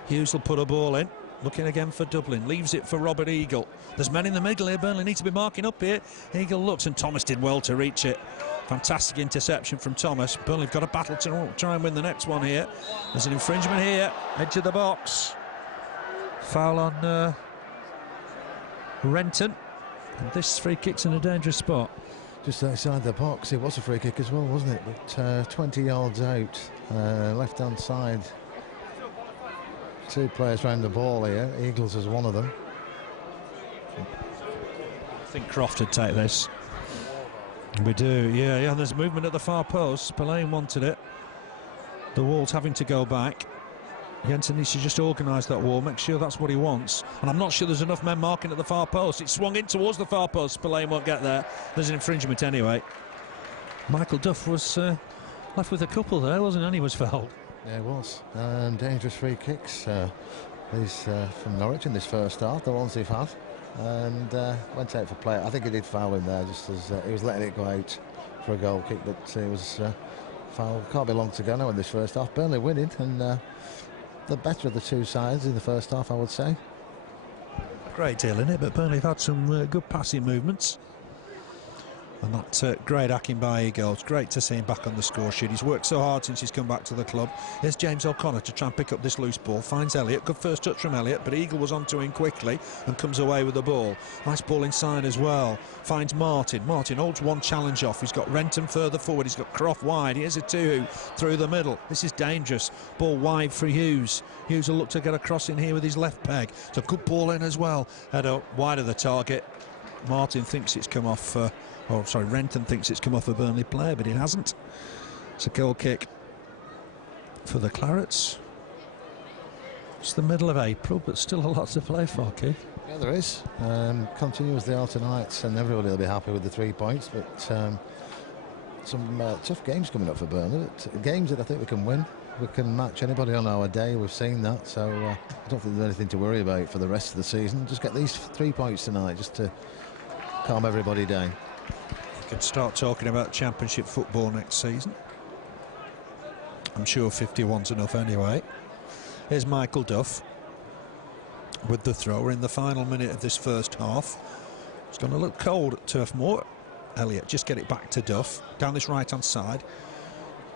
Hughes will put a ball in. Looking again for Dublin. Leaves it for Robert Eagle. There's men in the middle here. Burnley need to be marking up here. Eagle looks, and Thomas did well to reach it. Fantastic interception from Thomas. Burnley have got a battle to try and win the next one here. There's an infringement here. Edge of the box. Foul on Renton. And this free kick's in a dangerous spot. Just outside the box. It was a free kick as well, wasn't it? But 20 yards out, left-hand side. Two players round the ball here. Eagles is one of them. I think Croft would take this. We do, yeah. There's movement at the far post. Spillane wanted it. The wall's having to go back. Jensen needs to just organise that wall, make sure that's what he wants. And I'm not sure there's enough men marking at the far post. It's swung in towards the far post. Spillane won't get there. There's an infringement anyway. Michael Duff was left with a couple there, wasn't he? And he was fouled. Yeah, it was. Dangerous free kicks. These from Norwich in this first half, the ones they've had. And went out for play. I think he did foul him there just as he was letting it go out for a goal kick, but it was foul. Can't be long to go now in this first half. Burnley winning, and the better of the two sides in the first half, I would say. Great deal in it, but Burnley have had some good passing movements. And that great Akinbaye goal. It's great to see him back on the score sheet. He's worked so hard since he's come back to the club. Here's James O'Connor to try and pick up this loose ball. Finds Elliott. Good first touch from Elliott, but Eagle was onto him quickly and comes away with the ball. Nice ball inside as well. Finds Martin. Martin holds one challenge off. He's got Renton further forward. He's got Croft wide. Here's a two through the middle. This is dangerous. Ball wide for Hughes. Hughes will look to get across in here with his left peg. It's a good ball in as well. Header wide of the target. Martin thinks it's come off... Renton thinks it's come off a Burnley player, but it hasn't. It's a goal kick for the Clarets. It's the middle of April, but still a lot to play for, Keith. Yeah, there is. Continue as they are tonight, and everybody will be happy with the 3 points, but some tough games coming up for Burnley, but games that I think we can win. We can match anybody on our day. We've seen that, so I don't think there's anything to worry about for the rest of the season. Just get these 3 points tonight, just to calm everybody down. We could start talking about Championship football next season. I'm sure 51's enough anyway. Here's Michael Duff with the throw. We're in the final minute of this first half. It's going to look cold at Turf Moor. Elliott, just get it back to Duff. Down this right-hand side.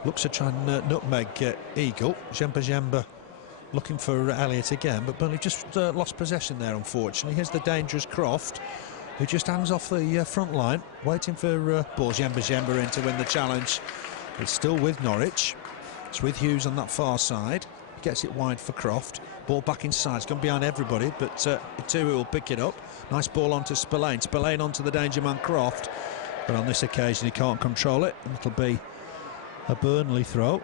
Looks to try and nutmeg Eagle. Jemba looking for Elliott again, but Burnley just lost possession there, unfortunately. Here's the dangerous Croft, who just hangs off the front line, waiting for ball. Jemba in to win the challenge. It's still with Norwich. It's with Hughes on that far side. He gets it wide for Croft. Ball back inside. It's gone behind everybody, but Itu will pick it up. Nice ball onto Spillane. Spillane onto the danger man Croft. But on this occasion, he can't control it. And it'll be a Burnley throw.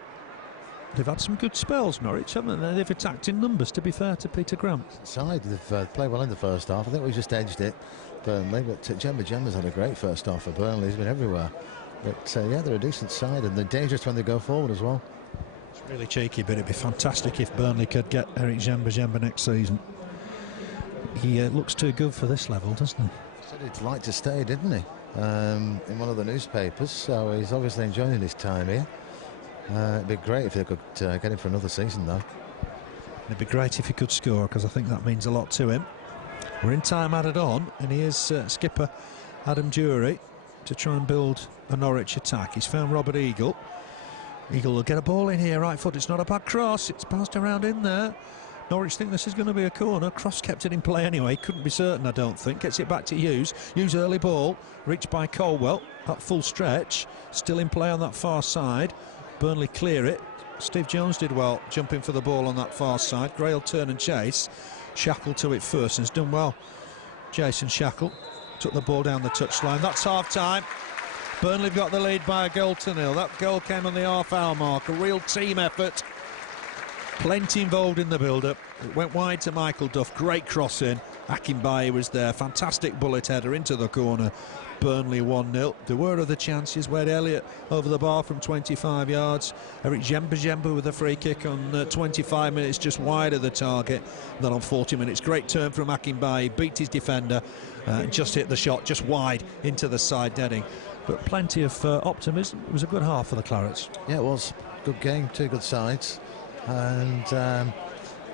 They've had some good spells, Norwich, haven't they? They've attacked in numbers, to be fair to Peter Grant. Side, they've played well in the first half. I think we just edged it, Burnley, but Jemba's had a great first half for Burnley. He's been everywhere. But yeah, they're a decent side, and they're dangerous when they go forward as well. It's really cheeky, but it'd be fantastic if Burnley could get Eric Jemba next season. He looks too good for this level, doesn't he? Said he'd like to stay, didn't he? In one of the newspapers, so he's obviously enjoying his time here. It'd be great if they could get him for another season, though. It'd be great if he could score, because I think that means a lot to him. We're in time added on, and here's skipper Adam Dury to try and build a Norwich attack. He's found Robert Eagle. Eagle will get a ball in here, right foot. It's not a bad cross. It's passed around in there. Norwich think this is going to be a corner. Cross kept it in play anyway. Couldn't be certain, I don't think. Gets it back to Hughes. Hughes early ball. Reached by Colwell. At full stretch. Still in play on that far side. Burnley clear it. Steve Jones did well jumping for the ball on that far side. Gray will turn and chase. Shackle to it first and has done well. Jason Shackle took the ball down the touchline. That's half time. Burnley got the lead by a goal to nil. That goal came on the half-hour mark. A real team effort. Plenty involved in the build-up. It went wide to Michael Duff. Great cross in. Akinbaye was there. Fantastic bullet header into the corner. Burnley 1-0. There were other chances. Wade Elliott over the bar from 25 yards. Eric Jemba with a free kick on 25 minutes, just wide of the target. Then on 40 minutes, great turn from Akinbaye. Beat his defender. Just hit the shot, just wide into the side netting. But plenty of optimism. It was a good half for the Clarets. Yeah, it was. Good game, two good sides. And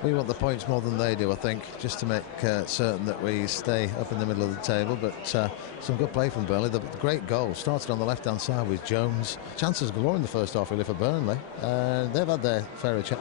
we want the points more than they do, I think, just to make certain that we stay up in the middle of the table. But some good play from Burnley. The great goal started on the left-hand side with Jones. Chances galore in the first half, really, for Burnley. They've had their fair chance.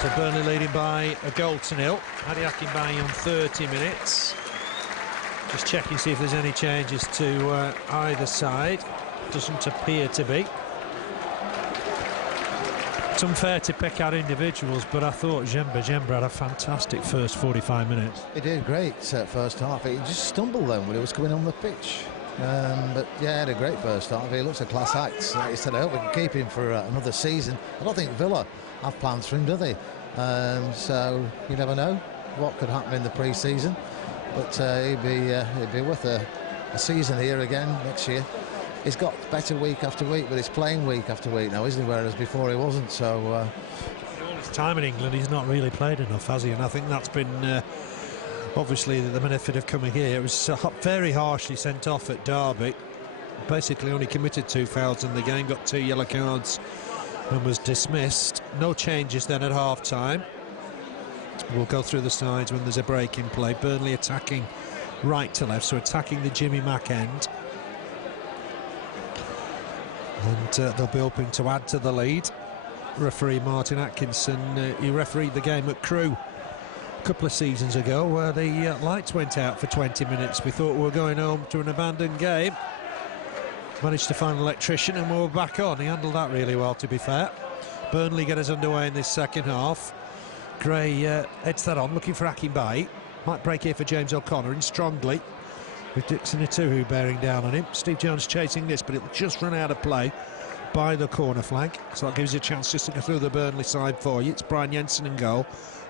So Burnley leading by a goal to nil. Adi Akinbaye on 30 minutes. Just checking, see if there's any changes to either side. Doesn't appear to be. It's unfair to pick out individuals, but I thought Djemba had a fantastic first 45 minutes. He did great first half. He just stumbled then when he was coming on the pitch. But yeah, he had a great first half. He looks a class act. Like you said, I hope we can keep him for another season. I don't think Villa have plans for him, do they? So you never know what could happen in the pre-season. But he'd be worth a season here again next year. He's got better week after week, but he's playing week after week now, isn't he? Whereas before he wasn't. So all his time in England, he's not really played enough, has he? And I think that's been obviously the benefit of coming here. It was very harshly sent off at Derby. Basically only committed 2 fouls in the game, got 2 yellow cards and was dismissed. No changes then at half-time. We'll go through the sides when there's a break in play. Burnley attacking right to left, so attacking the Jimmy Mack end. And they'll be hoping to add to the lead. Referee Martin Atkinson, he refereed the game at Crewe a couple of seasons ago where the lights went out for 20 minutes. We thought we were going home to an abandoned game. Managed to find an electrician and we were back on. He handled that really well, to be fair. Burnley get us underway in this second half. Gray heads that on, looking for Akinbaye. Might break here for James O'Connor in strongly, with Dixon Ituhu bearing down on him. Steve Jones chasing this, but it'll just run out of play by the corner flag. So that gives you a chance just to go through the Burnley side for you. It's Brian Jensen in goal.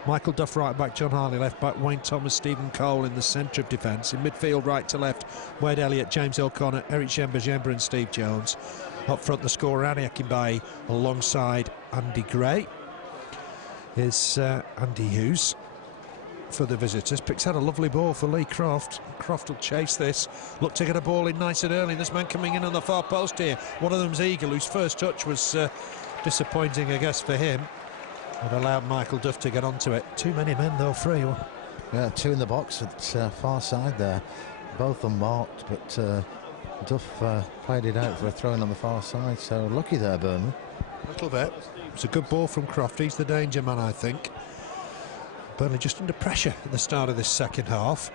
Michael Duff right back, John Harley left back, Wayne Thomas, Stephen Cole in the centre of defence. In midfield, right to left, Wade Elliott, James O'Connor, Eric Djemba and Steve Jones. Up front, the scorer, Annie Akinbaye, alongside Andy Gray. Is Andy Hughes for the visitors. Picks out a lovely ball for Lee Croft. Croft will chase this. Look to get a ball in nice and early. This man coming in on the far post here. One of them's Eagle, whose first touch was disappointing, I guess, for him. It allowed Michael Duff to get onto it. Too many men, though, free. yeah, 2 in the box at far side there. Both unmarked, but Duff played it out for a throw-in on the far side. So lucky there, Burnley. A little bit. It's a good ball from Croft. He's the danger man, I think. Burnley just under pressure at the start of this second half.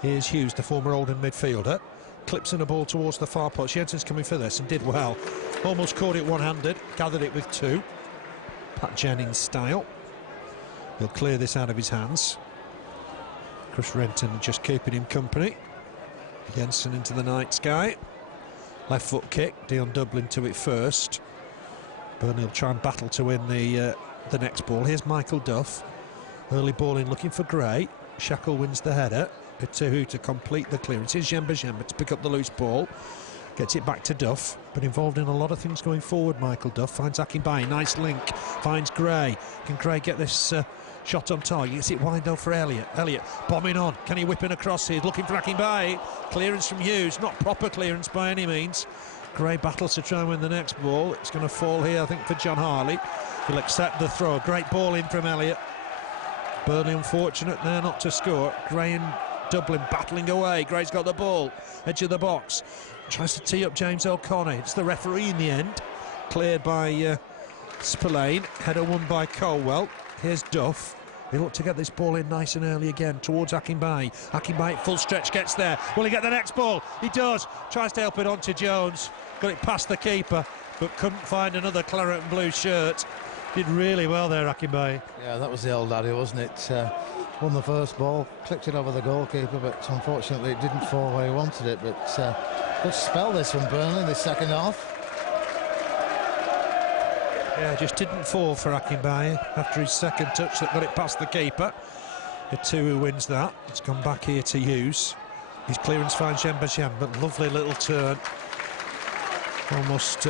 Here's Hughes, the former Oldham midfielder. Clips in a ball towards the far post. Jensen's coming for this and did well. Almost caught it one-handed, gathered it with 2. Pat Jennings style. He'll clear this out of his hands. Chris Renton just keeping him company. Jensen into the night sky. Left foot kick, Dion Dublin to it first. Burnley will try and battle to win the next ball. Here's Michael Duff. Early ball in, looking for Gray. Shackle wins the header. Ituhu to complete the clearance. Here's Djemba to pick up the loose ball. Gets it back to Duff, but involved in a lot of things going forward. Michael Duff finds Akinbaye, nice link. Finds Gray. Can Gray get this shot on target? Gets it wide though for Elliott. Elliott bombing on. Can he whip in across here? Looking for Akinbaye. Clearance from Hughes. Not proper clearance by any means. Gray battles to try and win the next ball. It's going to fall here, I think, for John Harley. He'll accept the throw. Great ball in from Elliott. Burnley unfortunate there not to score. Gray and Dublin battling away. Gray's got the ball. Edge of the box. Tries to tee up James O'Connor. It's the referee in the end. Cleared by Spillane. Header won by Colwell. Here's Duff. He looked to get this ball in nice and early again towards Akinbaye. Akinbaye full stretch gets there. Will he get the next ball? He does. Tries to help it on to Jones. Got it past the keeper, but couldn't find another claret and blue shirt. Did really well there, Akinbaye. Yeah, that was the old laddie, wasn't it? Won the first ball, clipped it over the goalkeeper, but unfortunately it didn't fall where he wanted it. But good spell this from Burnley, this second half. Yeah, just didn't fall for Akinbaye after his second touch that got it past the keeper. Ituhu wins that. It's gone back here to Hughes. His clearance finds Djemba, but lovely little turn. Almost,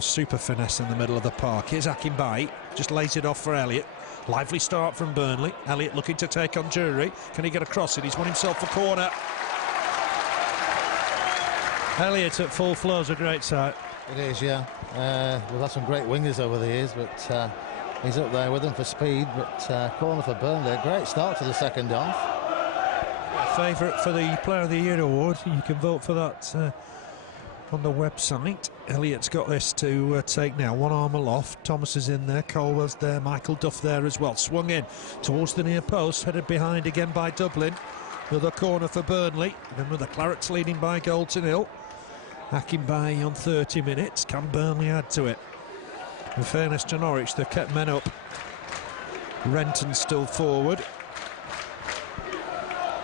super finesse in the middle of the park. Here's Akinbaye, just lays it off for Elliott. Lively start from Burnley. Elliott looking to take on Drury. Can he get across it? He's won himself a corner. Elliott at full flow is a great sight. It is, yeah. We've had some great wingers over the years, but he's up there with them for speed. But corner for Burnley. A great start to the second half. Favourite for the Player of the Year award. You can vote for that on the website. Elliott's got this to take now. One arm aloft. Thomas is in there. Colwell's there. Michael Duff there as well. Swung in towards the near post. Headed behind again by Dublin. Another corner for Burnley. Remember, the Clarets leading by a goal to nil. Akinbaye on 30 minutes. Can Burnley add to it? In fairness to Norwich, they've kept men up. Renton still forward.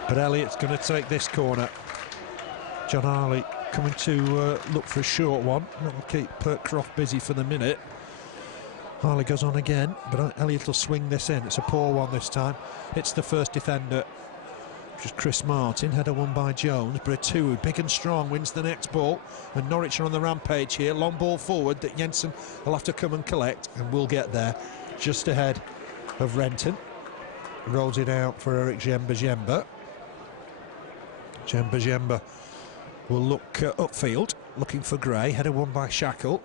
But Elliott's going to take this corner. John Harley coming to look for a short one. That'll keep Croft busy for the minute. Harley goes on again, but Elliott will swing this in. It's a poor one this time. It's the first defender, which is Chris Martin. Header won by Jones, but a two, big and strong, wins the next ball. And Norwich are on the rampage here. Long ball forward that Jensen will have to come and collect, and will get there just ahead of Renton. Rolls it out for Eric Djemba. Djemba will look upfield, looking for Gray. Header won by Shackle.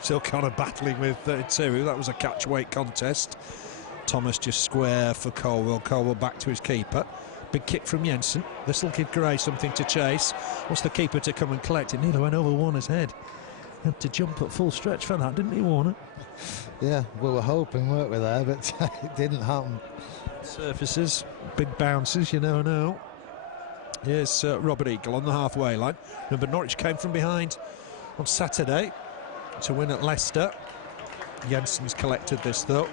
Still kind of battling with two. That was a catch-weight contest. Thomas just square for Colwell. Colwell back to his keeper. Big kick from Jensen. This will give Gray something to chase. Wants the keeper to come and collect it. Nearly went over Warner's head. Had to jump at full stretch for that, didn't he, Warner? Yeah, we were hoping, weren't we, there, but it didn't happen. Surfaces, big bounces, you never know. Here's Robert Eagle on the halfway line. Remember, Norwich came from behind on Saturday to win at Leicester. Jensen's collected this, though.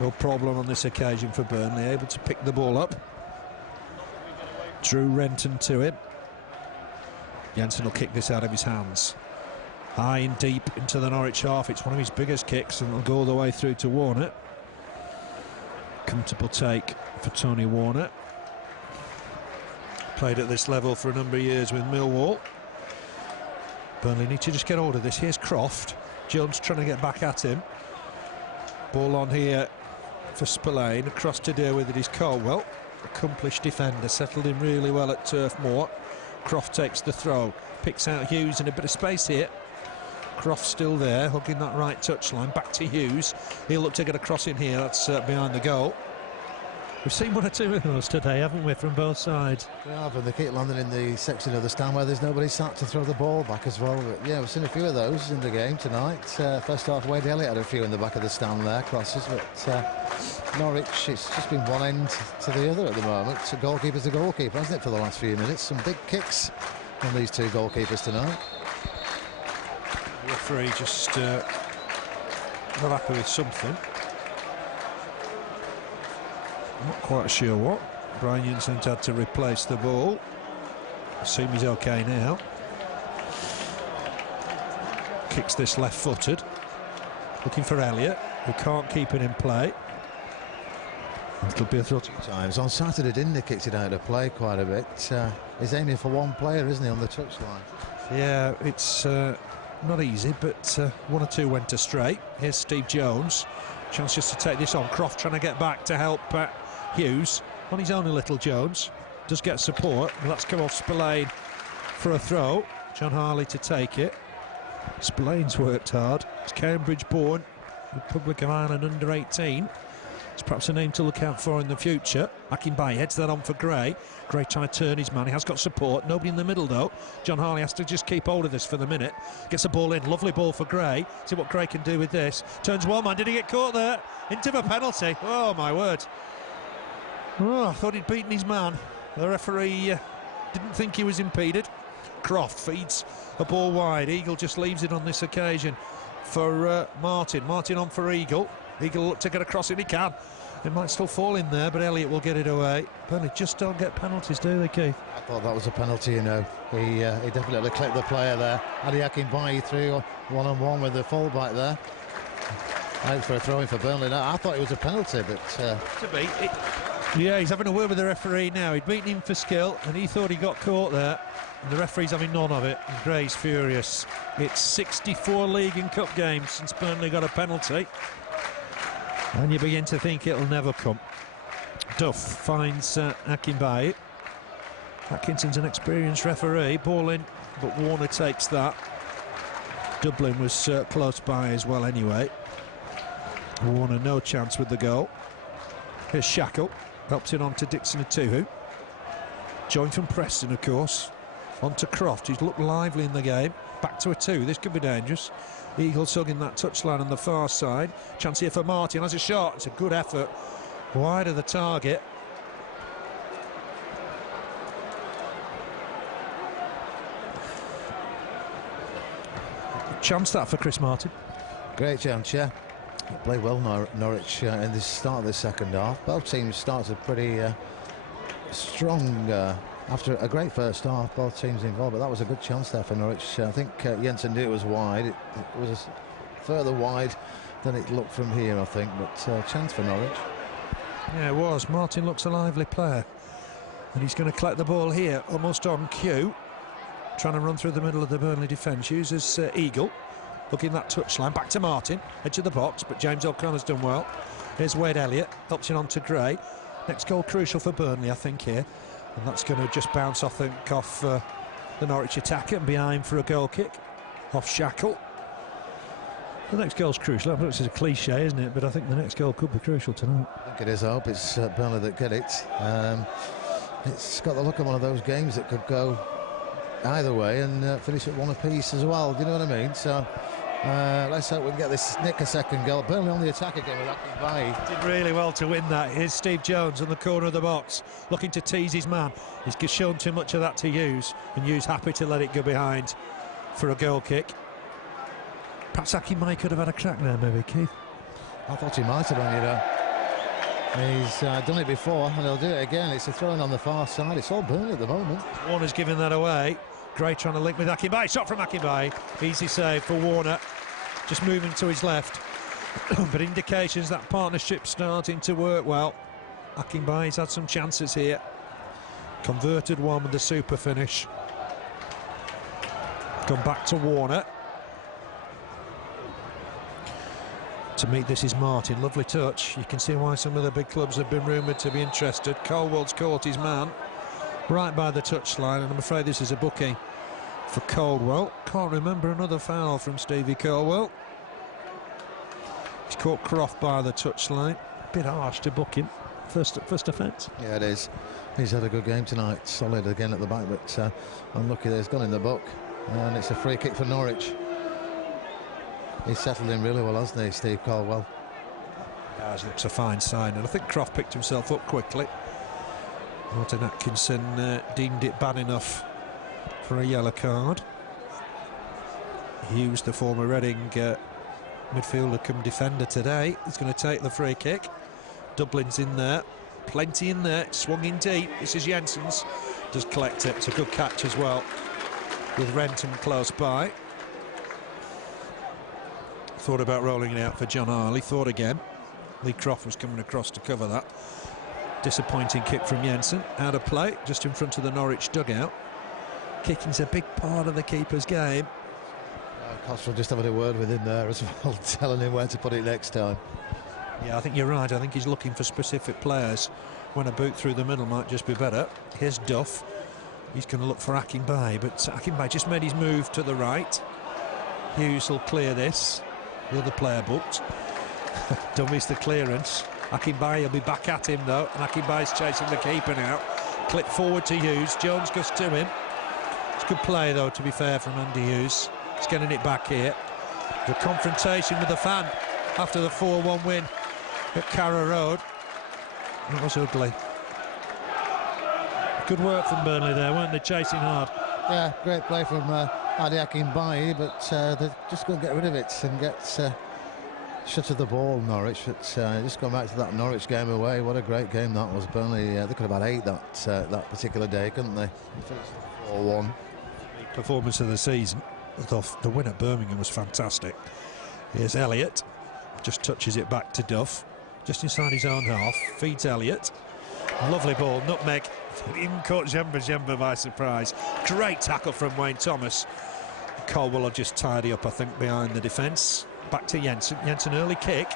No problem on this occasion for Burnley, able to pick the ball up. Drew Renton to him. Jensen will kick this out of his hands. High and deep into the Norwich half. It's one of his biggest kicks, and it'll go all the way through to Warner. Comfortable take for Tony Warner. Played at this level for a number of years with Millwall. Burnley need to just get hold of this. Here's Croft. Jones trying to get back at him. Ball on here for Spillane. Across to deal with it is Colwell. Accomplished defender, settled in really well at Turf Moor. Croft takes the throw. Picks out Hughes in a bit of space here. Croft still there, hugging that right touchline. Back to Hughes. He'll look to get a cross in here. That's behind the goal. We've seen one or two of those today, haven't we, from both sides? We have, and they keep landing in the section of the stand where there's nobody sat to throw the ball back as well. But yeah, we've seen a few of those in the game tonight. First half, Wade Elliott had a few in the back of the stand there, crosses, but Norwich, it's just been one end to the other at the moment. So goalkeeper's a goalkeeper, hasn't it, for the last few minutes? Some big kicks on these two goalkeepers tonight. The referee just not happy with something. Not quite sure what. Brian Jensen had to replace the ball. Assume he's okay now. Kicks this left-footed. Looking for Elliott, who can't keep it in play. It'll be a throw. Times on Saturday, didn't he? Kicked it out of play quite a bit. He's aiming for one player, isn't he, on the touchline? Yeah, it's not easy, but one or two went astray. Here's Steve Jones. Chance just to take this on. Croft trying to get back to help Hughes. On his own a little, Jones. Does get support. But that's come off Spillane for a throw. John Harley to take it. Spillane's worked hard. He's Cambridge born. Republic of Ireland under 18. It's perhaps a name to look out for in the future. Akinbaye heads that on for Gray. Gray trying to turn his man. He has got support. Nobody in the middle, though. John Harley has to just keep hold of this for the minute. Gets the ball in. Lovely ball for Gray. See what Gray can do with this. Turns one man. Did he get caught there? Into a penalty. Oh, my word. Oh, I thought he'd beaten his man. The referee didn't think he was impeded. Croft feeds a ball wide. Eagle just leaves it on this occasion for Martin. Martin on for Eagle. Eagle look to get across it. He can. It might still fall in there, but Elliott will get it away. Burnley just don't get penalties, do they, Keith? I thought that was a penalty, you know. He definitely clipped the player there. Adi Akinbaye through one-on-one with the fullback there. Out for a throw-in for Burnley now. I thought it was a penalty, but... To be. Yeah, he's having a word with the referee now. He'd beaten him for skill, and he thought he got caught there. And the referee's having none of it. And Gray's furious. It's 64 league and cup games since Burnley got a penalty. And you begin to think it'll never come. Duff finds Akinbaye. Atkinson's an experienced referee. Ball in, but Warner takes that. Dublin was close by as well anyway. Warner no chance with the goal. Here's Shackle. Helps it on to Dixon Atuhu. Joined from Preston, of course. On to Croft, who's looked lively in the game. Back to Atuhu. This could be dangerous. Eagles hugging that touchline on the far side. Chance here for Martin. Has a shot. It's a good effort. Wide of the target. Chance that for Chris Martin. Great chance, yeah. He played well, Norwich, in the start of the second half. Both teams started pretty strong after a great first half, both teams involved, but that was a good chance there for Norwich. I think Jensen knew it was wide. It was further wide than it looked from here, I think, but chance for Norwich. Yeah, it was. Martin looks a lively player, and he's going to collect the ball here, almost on cue, trying to run through the middle of the Burnley defence. Uses Eagle, looking that touchline, back to Martin, edge of the box, but James O'Connor's done well. Here's Wade Elliott, helps it on to Gray. Next goal crucial for Burnley, I think, here. And that's going to just bounce, I think, off the Norwich attacker and behind for a goal kick off Shackle. The next goal's crucial. I know this is a cliche, isn't it? But I think the next goal could be crucial tonight. I think it is. I hope it's Burnley that get it. It's got the look of one of those games that could go either way and finish at one apiece as well. Do you know what I mean? So let's hope we can get this nick a second goal. Burnley on the attack again with Akinbaye. Did really well to win that. Here's Steve Jones on the corner of the box, looking to tease his man. He's shown too much of that to Hughes, and Hughes happy to let it go behind for a goal kick. Perhaps Akinbaye could have had a crack there, maybe, Keith. I thought he might have done, you know. He's done it before, and he'll do it again. It's a throw-in on the far side. It's all Burnley at the moment. Warner's giving that away. Gray trying to link with Akinbaye. Shot from Akinbaye. Easy save for Warner. Just moving to his left. But indications that partnership's starting to work well. Akinbaye's had some chances here. Converted one with the super finish. Come back to Warner. To meet this is Martin. Lovely touch. You can see why some of the big clubs have been rumoured to be interested. Colwell's caught his man right by the touchline, and I'm afraid this is a booking for Caldwell. Can't remember another foul from Stevie Caldwell. He's caught Croft by the touchline. Bit harsh to book him. First offence. Yeah, it is. He's had a good game tonight. Solid again at the back, but unlucky that he's gone in the book. And it's a free kick for Norwich. He's settled in really well, hasn't he, Steve Caldwell? Yeah, it looks a fine sign, and I think Croft picked himself up quickly. Martin Atkinson deemed it bad enough for a yellow card. Hughes, the former Reading midfielder come defender today, is going to take the free kick. Dublin's in there, plenty in there, swung in deep. This is Jensen's, does collect it. It's a good catch as well, with Renton close by. Thought about rolling it out for John Harley, thought again. Lee Croft was coming across to cover that. Disappointing kick from Jensen, out of play, just in front of the Norwich dugout. Kicking's a big part of the keeper's game. Coswell just having a word with him there as well, telling him where to put it next time. Yeah, I think you're right. I think he's looking for specific players when a boot through the middle might just be better. Here's Duff. He's going to look for Akinbaye, but Akinbaye just made his move to the right. Hughes will clear this. The other player booked. Don't miss the clearance. Akinbaye will be back at him though, and Akinbaye's chasing the keeper now. Clip forward to Hughes. Jones goes to him. It's good play though, to be fair, from Andy Hughes. He's getting it back here. The confrontation with the fan after the 4-1 win at Carrow Road. That was ugly. Good work from Burnley there, weren't they, chasing hard? Yeah, great play from Adi Akinbaye, but they're just going to get rid of it and get shut of the ball, Norwich. But just going back to that Norwich game away, what a great game that was. Burnley, they could have had 8 that particular day, couldn't they? 4-1. Performance of the season. The win at Birmingham was fantastic. Here's Elliott, just touches it back to Duff, just inside his own half, feeds Elliott. Lovely ball, nutmeg. Even caught Jemba by surprise. Great tackle from Wayne Thomas. Caldwell will just tidy up, I think, behind the defence. Back to Jensen. Jensen early kick.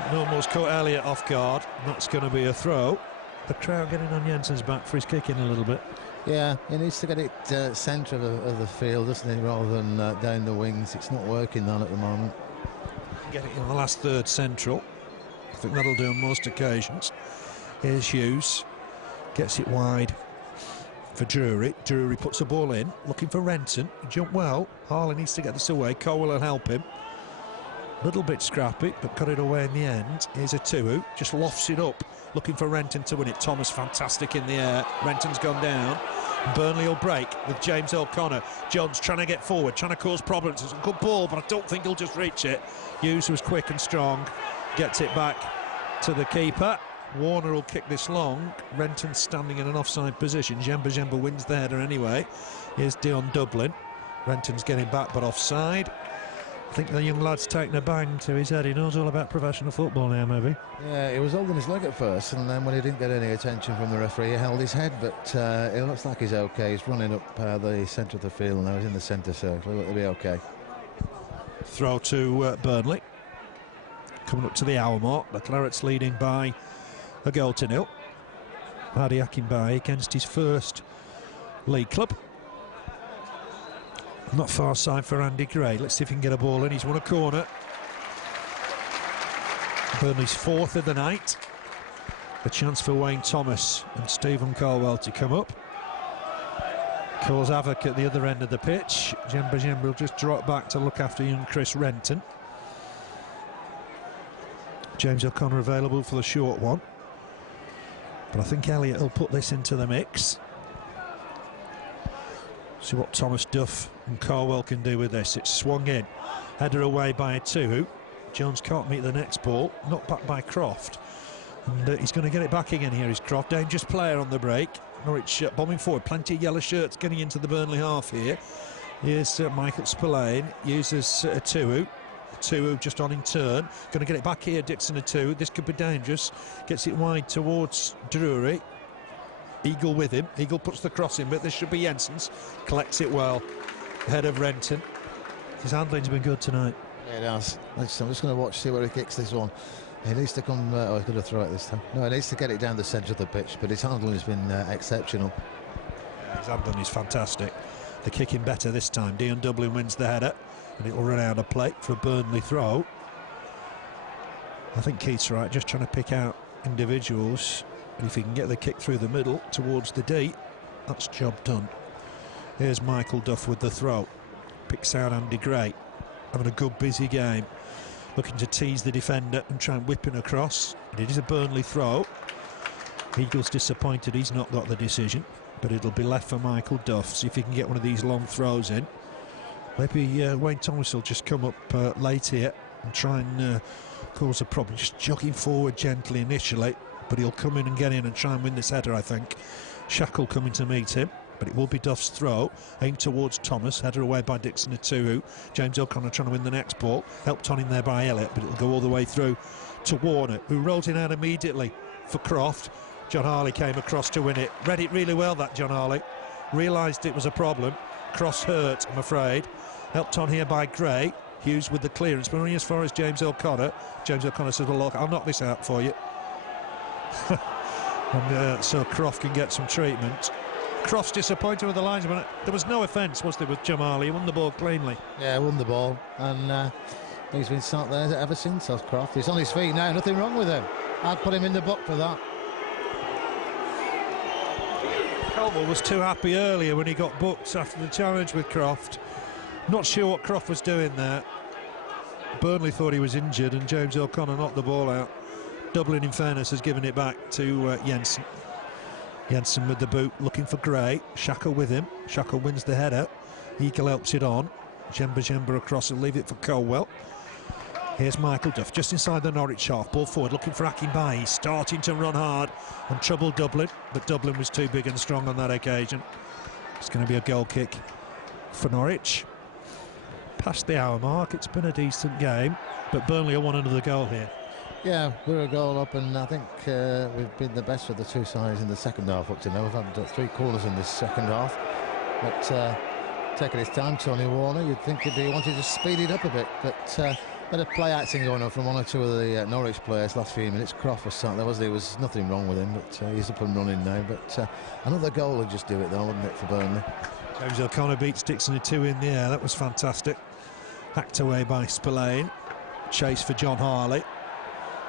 And almost caught Elliott off guard. That's going to be a throw. The crowd getting on Jensen's back for his kicking a little bit. Yeah, he needs to get it centre of the field, doesn't he, rather than down the wings. It's not working that at the moment. Get it in the last third central. I think that'll do on most occasions. Here's Hughes. Gets it wide for Drury. Drury puts the ball in, looking for Renton. He jumped well. Harley needs to get this away. Cole will help him. Little bit scrappy, but got it away in the end. Here's a Tuhu. Just lofts it up looking for Renton to win it. Thomas fantastic in the air. Renton's gone down. Burnley will break with James O'Connor. Jones trying to get forward, trying to cause problems. It's a good ball, but I don't think he'll just reach it. Hughes was quick and strong, gets it back to the keeper. Warner will kick this long. Renton standing in an offside position. Jemba wins the header anyway. Here's Dion Dublin. Renton's getting back but offside. I think the young lad's taking a bang to his head. He knows all about professional football now, maybe. Yeah, he was holding his leg at first, and then when he didn't get any attention from the referee, he held his head, but it looks like he's okay. He's running up the centre of the field now. He's in the centre circle. He'll be okay. Throw to Burnley. Coming up to the hour mark. The Clarets leading by a goal to nil. Hadi Akinbaye against his first league club. Not far side for Andy Gray. Let's see if he can get a ball in. He's won a corner. Burnley's fourth of the night. A chance for Wayne Thomas and Stephen Caldwell to come up. Cause havoc at the other end of the pitch. Jemba will just drop back to look after young Chris Renton. James O'Connor available for the short one. But I think Elliott will put this into the mix. See what Thomas Duff and Caldwell can do with this. It's swung in. Header away by a Tuhu. Jones can't meet the next ball. Knocked back by Croft. And he's going to get it back again here, is Croft. Dangerous player on the break. Norwich bombing forward. Plenty of yellow shirts getting into the Burnley half here. Here's Michael Spillane. Uses a Tuhu. Tuhu just on in turn. Going to get it back here, Dixon a Tuhu. This could be dangerous. Gets it wide towards Drury. Eagle with him. Eagle puts the cross in, but this should be Jensen's. Collects it well. Ahead of Renton. His handling's been good tonight. Yeah, it has. I'm just going to watch, see where he kicks this one. He needs to come. Oh, he's going to throw it this time. No, he needs to get it down the centre of the pitch, but his handling has been exceptional. Yeah, his handling is fantastic. The kicking better this time. Dion Dublin wins the header, and it will run out of play for a Burnley throw. I think Keith's right, just trying to pick out individuals. And if he can get the kick through the middle towards the D, that's job done. Here's Michael Duff with the throw. Picks out Andy Gray. Having a good busy game. Looking to tease the defender and try and whip him across. And it is a Burnley throw. Eagle's disappointed he's not got the decision, but it'll be left for Michael Duff. See if he can get one of these long throws in. Maybe Wayne Thomas will just come up late here and try and cause a problem. Just jogging forward gently initially, but he'll come in and get in and try and win this header, I think. Shackle coming to meet him, but it will be Duff's throw, aimed towards Thomas, header away by Dixon Atuhu. James O'Connor trying to win the next ball, helped on in there by Elliott, but it'll go all the way through to Warner, who rolls it out immediately for Croft. John Harley came across to win it, read it really well, that John Harley, realised it was a problem. Cross hurt, I'm afraid. Helped on here by Gray. Hughes with the clearance, but only as far as James O'Connor. James O'Connor says, well, look, I'll knock this out for you. And so Croft can get some treatment. Croft's disappointed with the linesman. There was no offence, was there, with Jamali? He won the ball cleanly. Yeah, won the ball, and he's been sat there ever since, has Croft. He's on his feet now, nothing wrong with him. I'd put him in the book for that. Caldwell was too happy earlier when he got booked after the challenge with Croft. Not sure what Croft was doing there. Burnley thought he was injured, and James O'Connor knocked the ball out. Dublin, in fairness, has given it back to Jensen. Jensen with the boot, looking for Gray. Shackle with him. Shackle wins the header. Eagle helps it on. Jemba across and leave it for Caldwell. Here's Michael Duff, just inside the Norwich half. Ball forward, looking for Akinbaye. He's starting to run hard and trouble Dublin, but Dublin was too big and strong on that occasion. It's going to be a goal kick for Norwich. Past the hour mark, it's been a decent game, but Burnley will want another goal here. Yeah, we're a goal up, and I think we've been the best of the two sides in the second half up to now. We've had 3 corners in this second half, but taking his time, Tony Warner, you'd think he wanted to speed it up a bit, but bit of play acting going on from 1 or 2 of the Norwich players last few minutes. Croft was sat there, was there? There was nothing wrong with him, but he's up and running now. But another goal would just do it though, wouldn't it, for Burnley? James O'Connor beats Dixon 2 in the air. That was fantastic. Hacked away by Spillane. Chase for John Harley.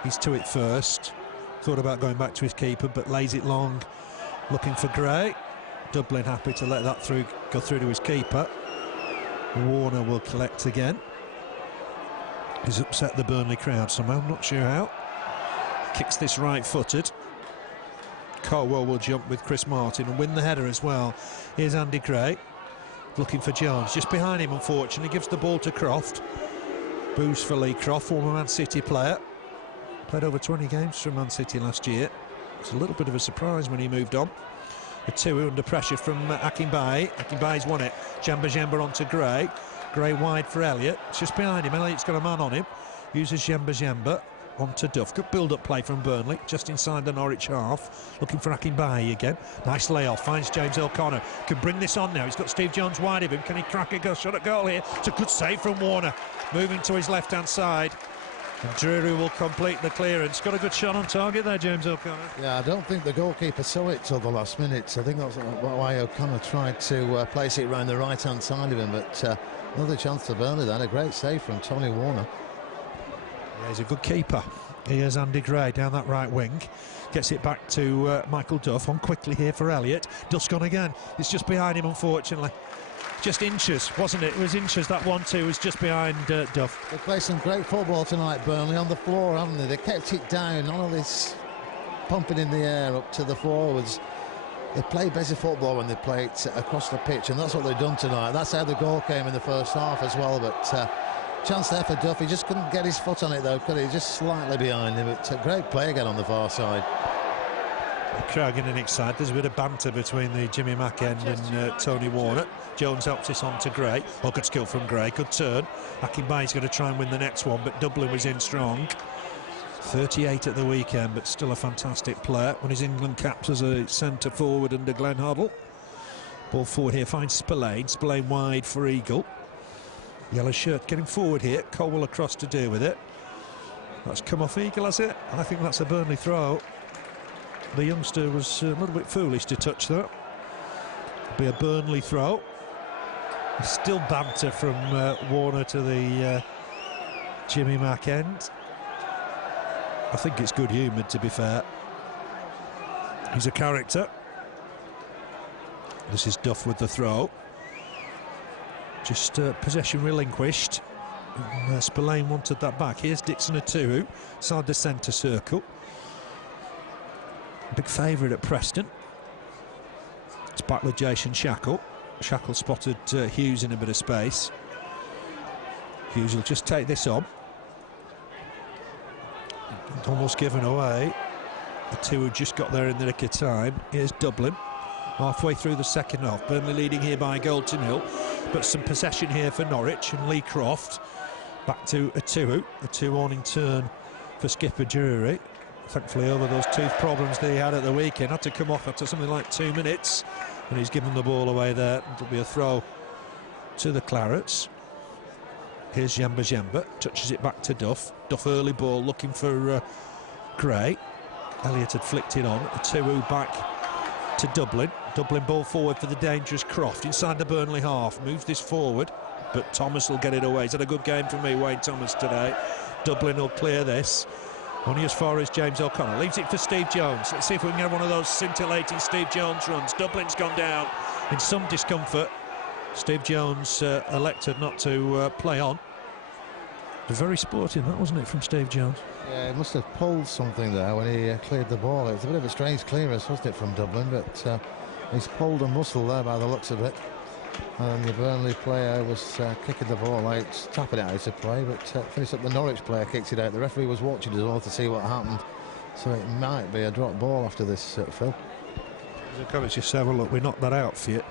He's to it first. Thought about going back to his keeper, but lays it long, looking for Gray. Dublin happy to let that go through to his keeper. Warner will collect again. He's upset the Burnley crowd somehow, I'm not sure how. Kicks this right-footed. Colwell will jump with Chris Martin and win the header as well. Here's Andy Gray looking for Jones, just behind him unfortunately, gives the ball to Croft. Boost for Lee Croft, former Man City player. Played over 20 games for Man City last year. It's a little bit of a surprise when he moved on. The two under pressure from Akinbaye. Akinbaye's won it. Jamba onto Gray. Gray wide for Elliott. It's just behind him. Elliott's got a man on him. Uses Jamba onto Duff. Good build-up play from Burnley, just inside the Norwich half. Looking for Akinbaye again. Nice layoff. Finds James O'Connor. Can bring this on now. He's got Steve Jones wide of him. Can he crack a shot at goal here? It's a good save from Warner. Moving to his left-hand side. And Drury will complete the clearance. Got a good shot on target there, James O'Connor. Yeah, I don't think the goalkeeper saw it till the last minute. I think that's why O'Connor tried to place it around the right-hand side of him. But another chance to Burnley then. A great save from Tony Warner. Yeah, he's a good keeper. Here's Andy Gray down that right wing. Gets it back to Michael Duff. On quickly here for Elliott. Duff's gone again. It's just behind him, unfortunately. Just inches, wasn't it? It was inches. That 1-2 was just behind Duff. They played some great football tonight, Burnley, on the floor, haven't they? They kept it down. None of this pumping in the air up to the forwards. They play better football when they play it across the pitch, and that's what they've done tonight. That's how the goal came in the first half as well. But chance there for Duff. He just couldn't get his foot on it, though, could he? Just slightly behind him. But great play again on the far side. The crowd getting excited. There's a bit of banter between the Jimmy Mack end and Tony Warner. Jones helps this on to Gray. Oh, good skill from Gray. Good turn. Akinbaye's going to try and win the next one, but Dublin was in strong. 38 at the weekend, but still a fantastic player. Won his England caps as a centre forward under Glenn Hoddle. Ball forward here finds Spillane. Spillane wide for Eagle. Yellow shirt getting forward here. Colwell across to deal with it. That's come off Eagle, has it? I think that's a Burnley throw. The youngster was a little bit foolish to touch that. Be a Burnley throw. Still banter from Warner to the Jimmy Mack end. I think it's good humoured, to be fair. He's a character. This is Duff with the throw. Just possession relinquished. Spillane wanted that back. Here's Dixon Atuhu, inside the centre circle. Big favourite at Preston. It's back with Jason Shackle. Shackle spotted Hughes in a bit of space. Hughes will just take this on. Almost given away. The two who just got there in the nick of time. Here's Dublin. Halfway through the second half. Burnley leading here by a goal to nil. But some possession here for Norwich and Lee Croft. Back to Atuhu. A two-on in turn for skipper Drury. Thankfully over those tooth problems that he had at the weekend. Had to come off after something like 2 minutes. And he's given the ball away there. It'll be a throw to the Clarets. Here's Jamba. Touches it back to Duff. Duff early ball looking for Gray. Elliott had flicked it on. Atuhu back to Dublin. Dublin ball forward for the dangerous Croft. Inside the Burnley half. Moves this forward. But Thomas will get it away. He's had a good game for me, Wayne Thomas, today. Dublin will clear this. Only as far as James O'Connor. Leaves it for Steve Jones. Let's see if we can get one of those scintillating Steve Jones runs. Dublin's gone down in some discomfort. Steve Jones elected not to play on. Very sporting, that, wasn't it, from Steve Jones? Yeah, he must have pulled something there when he cleared the ball. It was a bit of a strange clearance, wasn't it, from Dublin? But he's pulled a muscle there by the looks of it. And the Burnley player was kicking the ball out, tapping it out of play, but finished up the Norwich player, kicked it out. The referee was watching as well to see what happened. So it might be a drop ball after this, Phil. The comments just say, well, look, we knocked that out for you.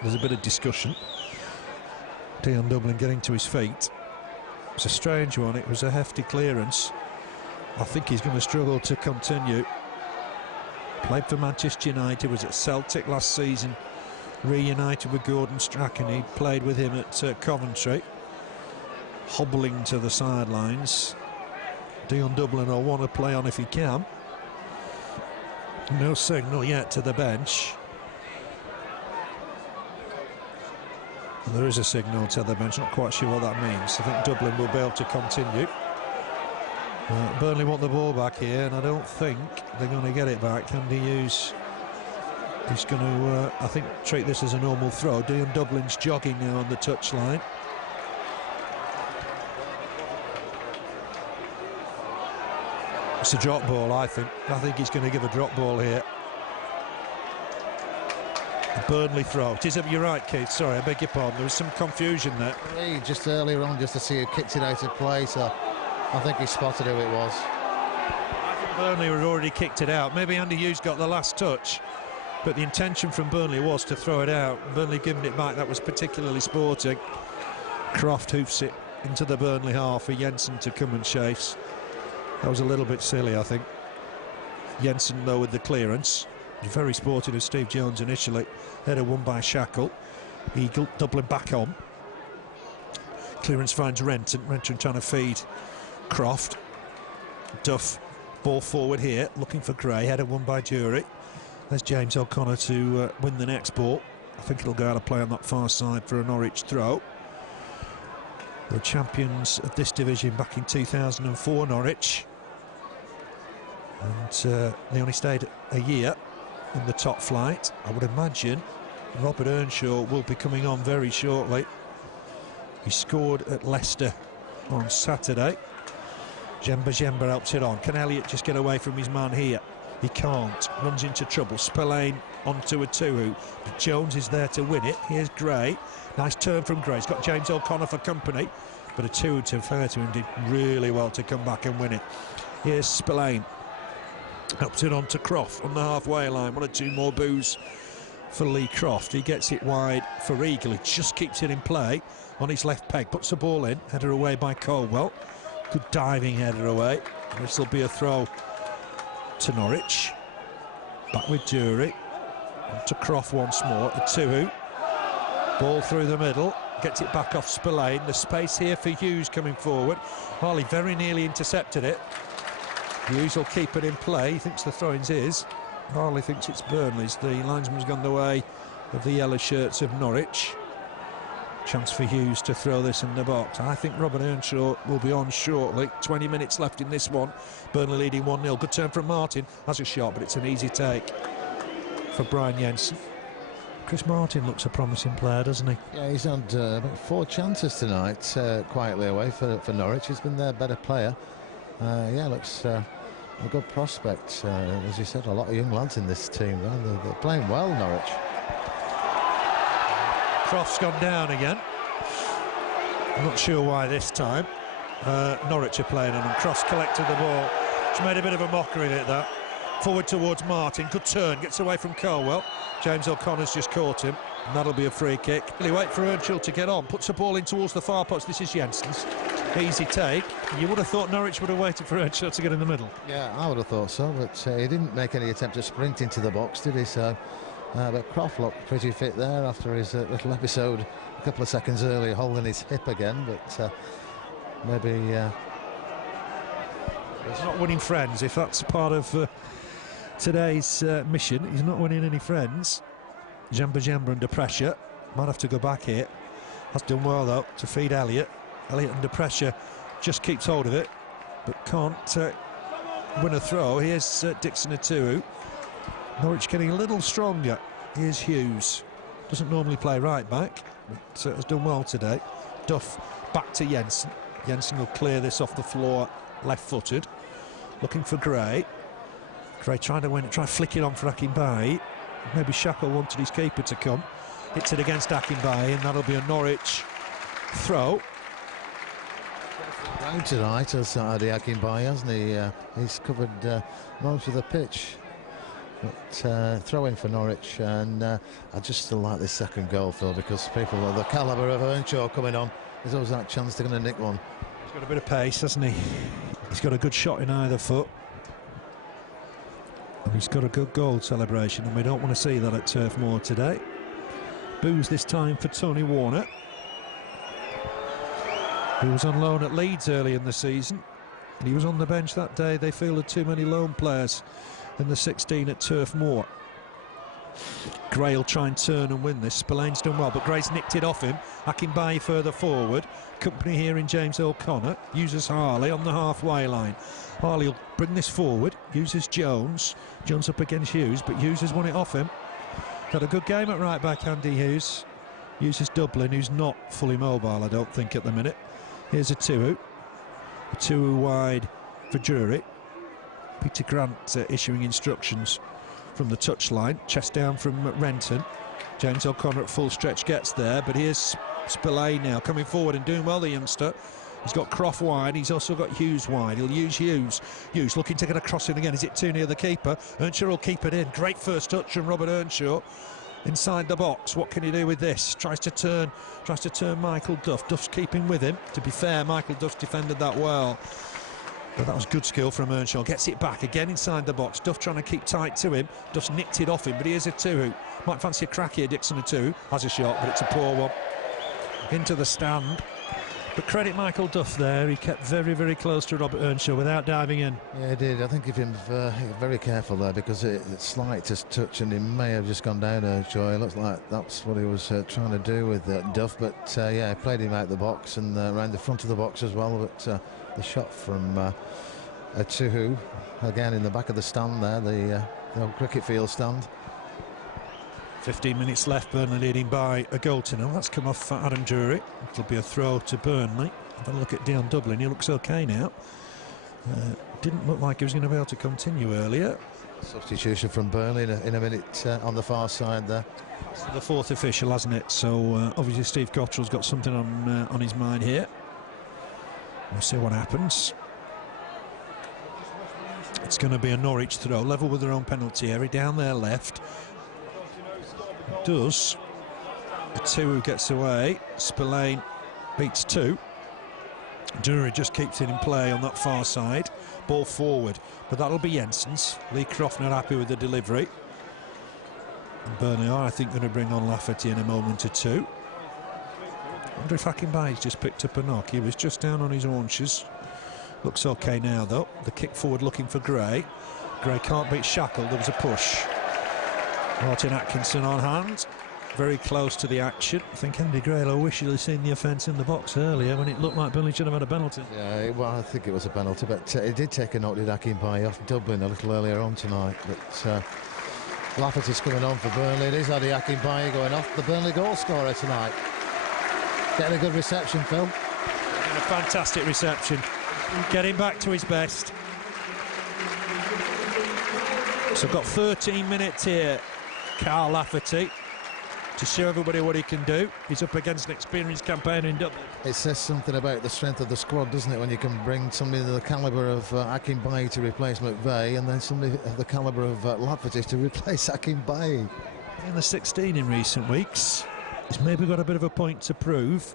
There's a bit of discussion. Dion Dublin getting to his feet. It's a strange one. It was a hefty clearance. I think he's going to struggle to continue. Played for Manchester United, was at Celtic last season. Reunited with Gordon Strachan. He played with him at Coventry. Hobbling to the sidelines. Dion Dublin will want to play on if he can. No signal yet to the bench. There is a signal to the bench, not quite sure what that means. I think Dublin will be able to continue. Burnley want the ball back here, and I don't think they're going to get it back. Andy Hughes is going to, I think, treat this as a normal throw. Dion Dublin's jogging now on the touchline. It's a drop ball, I think. I think he's going to give a drop ball here. Burnley throw. It is, you're right, Keith. Sorry, I beg your pardon. There was some confusion there. Just earlier on, just to see who kicked it out of play, so I think he spotted who it was. I think Burnley had already kicked it out. Maybe Andy Hughes got the last touch, but the intention from Burnley was to throw it out. Burnley giving it back, that was particularly sporting. Croft hoofs it into the Burnley half for Jensen to come and chase. That was a little bit silly, I think. Jensen, though, with the clearance. Very sporting as Steve Jones initially. Header won by Shackle. Eagle doubling back on. Clearance finds Renton. Renton trying to feed Croft. Duff, ball forward here, looking for Gray. Header won by Jury. There's James O'Connor to win the next ball. I think it'll go out of play on that far side for a Norwich throw. The champions of this division back in 2004, Norwich. And they only stayed a year in the top flight. I would imagine Robert Earnshaw will be coming on very shortly. He scored at Leicester on Saturday. Jemba helps it on. Can Elliott just get away from his man here? He can't. Runs into trouble. Spillane onto a two-hoop. But Jones is there to win it. Here's Gray. Nice turn from Gray. He's got James O'Connor for company. But a two, to fair to him, did really well to come back and win it. Here's Spillane. Helps it on to Croft on the halfway line. One or two more boos for Lee Croft. He gets it wide for Eagle. He just keeps it in play on his left peg. Puts the ball in. Header away by Colwell. Good diving header away. This will be a throw to Norwich. Back with Jury. On to Croft once more. A two-hoop. Ball through the middle. Gets it back off Spillane. The space here for Hughes coming forward. Harley very nearly intercepted it. Hughes will keep it in play. He thinks the throw-in's his. Harley thinks it's Burnley's. The linesman's gone the way of the yellow shirts of Norwich. Chance for Hughes to throw this in the box. I think Robert Earnshaw will be on shortly. 20 minutes left in this one. Burnley leading 1-0. Good turn from Martin. Has a shot, but it's an easy take for Brian Jensen. Chris Martin looks a promising player, doesn't he? Yeah, he's had about 4 chances tonight, quietly away for Norwich. He's been their better player. Yeah, looks a good prospect. As you said, a lot of young lads in this team. They're playing well, Norwich. Croft's gone down again. I'm not sure why this time. Norwich are playing on, and Croft's collected the ball. She's made a bit of a mockery of it, that. Forward towards Martin. Good turn. Gets away from Colwell. James O'Connor's just caught him, and that'll be a free kick. Really wait for Earnshaw to get on. Puts the ball in towards the far post. This is Jensen's. Easy take. You would have thought Norwich would have waited for Earnshaw to get in the middle. Yeah, I would have thought so, but he didn't make any attempt to sprint into the box, did he? So, but Croft looked pretty fit there after his little episode a couple of seconds earlier, holding his hip again, but maybe... He's not winning friends, if that's part of today's mission. He's not winning any friends. Jemba under pressure. Might have to go back here. Has done well, though, to feed Elliott. Elliott under pressure, just keeps hold of it, but can't win a throw. Here's Dixon a two. Norwich getting a little stronger. Here's Hughes. Doesn't normally play right back, but has done well today. Duff back to Jensen. Jensen will clear this off the floor, left-footed. Looking for Gray. Gray trying to win it, try to flick it on for Akinbaye. Maybe Shackle wanted his keeper to come. Hits it against Akinbaye, and that'll be a Norwich throw. Round tonight as Adi Akinbaye, hasn't he? He's covered most of the pitch. But throw-in for Norwich, and I just still like this second goal, Phil, because people of the calibre of Earnshaw coming on, there's always that chance they're going to nick one. He's got a bit of pace, hasn't he? He's got a good shot in either foot. And he's got a good goal celebration, and we don't want to see that at Turf Moor today. Boos this time for Tony Warner. He was on loan at Leeds early in the season, and he was on the bench that day. They fielded too many loan players in the 16 at Turf Moor. Gray will try and turn and win this. Spillane's done well, but Gray's nicked it off him. Akinbaye further forward. Company here in James O'Connor. Uses Harley on the halfway line. Harley will bring this forward. Uses Jones. Jones up against Hughes, but Hughes has won it off him. Got a good game at right back, Andy Hughes. Uses Dublin, who's not fully mobile, I don't think, at the minute. Here's a two. A two wide for Drury. Peter Grant issuing instructions from the touchline. Chest down from Renton. James O'Connor at full stretch gets there, but here's Spillane now coming forward and doing well, the youngster. He's got Croft wide, he's also got Hughes wide. He'll use Hughes. Hughes looking to get a cross in again. Is it too near the keeper? Earnshaw will keep it in. Great first touch from Robert Earnshaw inside the box. What can he do with this? Tries to turn Michael Duff. Duff's keeping with him. To be fair, Michael Duff defended that well. But that was good skill from Earnshaw. Gets it back again inside the box. Duff trying to keep tight to him. Duff's nicked it off him, but here's a two-hoop. Might fancy a crack here, Dixon, a two. Has a shot, but it's a poor one. Into the stand. But credit Michael Duff there. He kept very, very close to Robert Earnshaw without diving in. Yeah, he did. I think if him very careful there, because it's slightest touch and he may have just gone down Earnshaw. It looks like that's what he was trying to do with Duff. But yeah, he played him out the box and around the front of the box as well. But the shot from Tuhu, again in the back of the stand there, the old cricket field stand. 15 minutes left, Burnley leading by a goal to nil. That's come off for Adam Drury. It'll be a throw to Burnley. Have a look at Dion Dublin. He looks okay now. Didn't look like he was going to be able to continue earlier. Substitution from Burnley in a minute on the far side there. It's the fourth official, hasn't it? So obviously Steve Cottrell's got something on his mind here. We'll see what happens. It's going to be a Norwich throw, level with their own penalty area, down their left. Does a two who gets away. Spillane beats two. Drury just keeps it in play on that far side. Ball forward, but that'll be Jensen's. Lee Croft not happy with the delivery. And Burnley are, I think, going to bring on Lafferty in a moment or two. I wonder if Akinbaye's just picked up a knock. He was just down on his haunches. Looks okay now though. The kick forward looking for Gray. Gray can't beat Shackle. There was a push. Martin Atkinson on hand, very close to the action. I think Andy Gray will wish he'd have seen the offence in the box earlier when it looked like Burnley should have had a penalty. Yeah, well, I think it was a penalty, but it did take a knock, did Akinbaye, off Dublin a little earlier on tonight. But Lafferty's coming on for Burnley. It is Adi Akinbaye going off, the Burnley goal scorer tonight. Getting a good reception, Phil. And a fantastic reception. Getting back to his best. So got 13 minutes here. Carl Lafferty to show everybody what he can do. He's up against an experienced campaigner in Dublin. It says something about the strength of the squad, doesn't it, when you can bring somebody of the calibre of Akinbaye to replace McVeigh, and then somebody of the calibre of Lafferty to replace Akinbaye. In the 16 in recent weeks, he's maybe got a bit of a point to prove.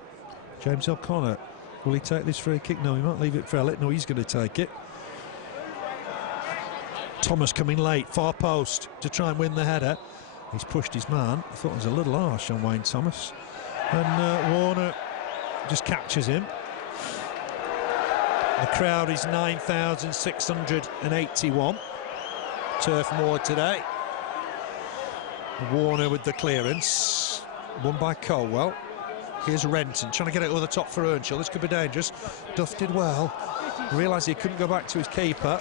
James O'Connor, will he take this free kick? No, he might leave it for Elliott. No, he's going to take it. Thomas coming late, far post to try and win the header. He's pushed his man. I thought it was a little harsh on Wayne Thomas. And Warner just captures him. The crowd is 9,681. Turf Moor today. Warner with the clearance. Won by Colwell. Here's Renton trying to get it over the top for Earnshaw. This could be dangerous. Duff did well. Realised he couldn't go back to his keeper.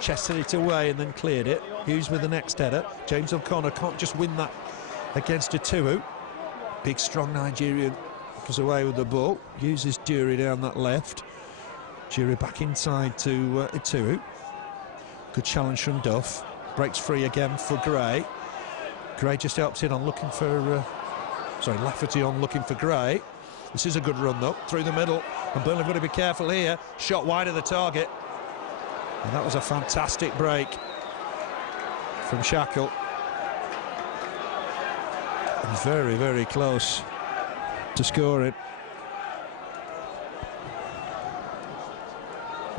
Chested it away and then cleared it. Hughes with the next header. James O'Connor can't just win that against a two. Big strong Nigerian goes away with the ball. Uses Dury down that left. Dury back inside to Ituhu. Good challenge from Duff. Breaks free again for Gray. Gray just helps it on looking for Lafferty on looking for Gray. This is a good run though, through the middle, and Burnley have got to be careful here. Shot wide of the target. And that was a fantastic break from Shackle. Very, very close to scoring.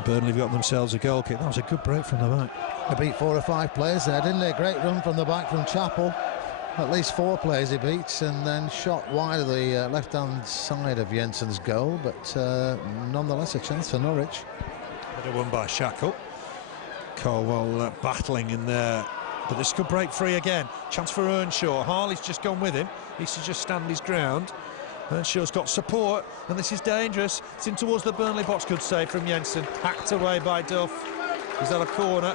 Burnley have got themselves a goal kick. That was a good break from the back. They beat 4 or 5 players there, didn't they? Great run from the back from Chappell. At least 4 players he beats, and then shot wide of the left-hand side of Jensen's goal, but nonetheless a chance for Norwich. Better won by Shackle. Colwell battling in there, but this could break free again. Chance for Earnshaw. Harley's just gone with him. He needs to just stand his ground. Earnshaw's got support, and this is dangerous. It's in towards the Burnley box. Good save from Jensen. Hacked away by Duff. Is that a corner?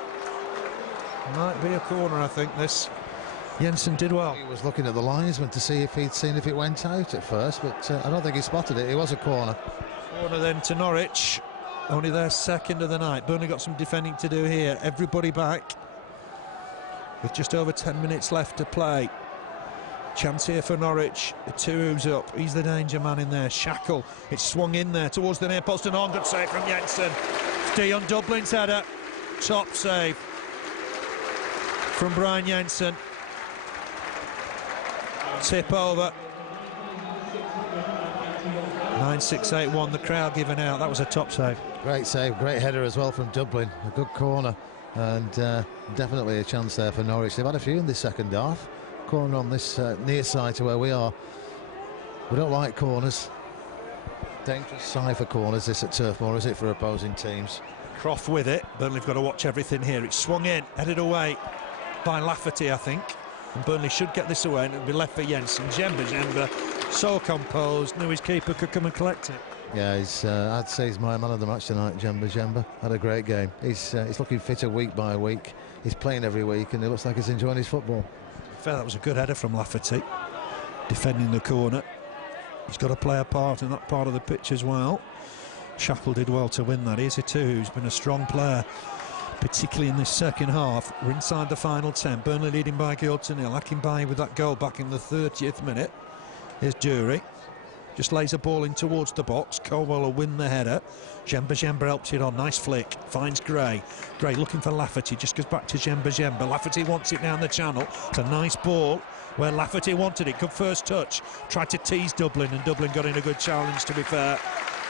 Might be a corner, I think, this. Jensen did well. He was looking at the linesman to see if he'd seen if it went out at first, but I don't think he spotted it. It was a corner. Corner then to Norwich. Only their second of the night. Burnley got some defending to do here. Everybody back with just over 10 minutes left to play. Chance here for Norwich. Tuu's up. He's the danger man in there. Shackle. It's swung in there towards the near post and on. Good save from Jensen. Dion Dublin's header. Top save from Brian Jensen. Tip over. 9-6-8-1. The crowd giving out. That was a top save. Great save. Great header as well from Dublin. A good corner. And definitely a chance there for Norwich. They've had a few in this second half. Corner on this near side to where we are. We don't like corners. Dangerous side for corners, this at Turf Moor, is it, for opposing teams? Croft with it. Burnley have got to watch everything here. It's swung in, headed away by Lafferty, I think. And Burnley should get this away and it'll be left for Jensen. Jemba, so composed, knew his keeper could come and collect it. Yeah, I'd say he's my man of the match tonight, Jemba. Had a great game. He's looking fitter week by week. He's playing every week and it looks like he's enjoying his football. Fair, that was a good header from Lafferty, defending the corner. He's got to play a part in that part of the pitch as well. Shackle did well to win that. Here's a two who's been a strong player, particularly in this second half. We're inside the final 10. Burnley leading by a goal to nil. Akinbaye with that goal back in the 30th minute. Here's Dury. Just lays a ball in towards the box. Colwell will win the header. Jemba helps it on. Nice flick. Finds Gray. Gray looking for Lafferty. Just goes back to Jemba. Lafferty wants it down the channel. It's a nice ball where Lafferty wanted it. Good first touch. Tried to tease Dublin and Dublin got in a good challenge, to be fair.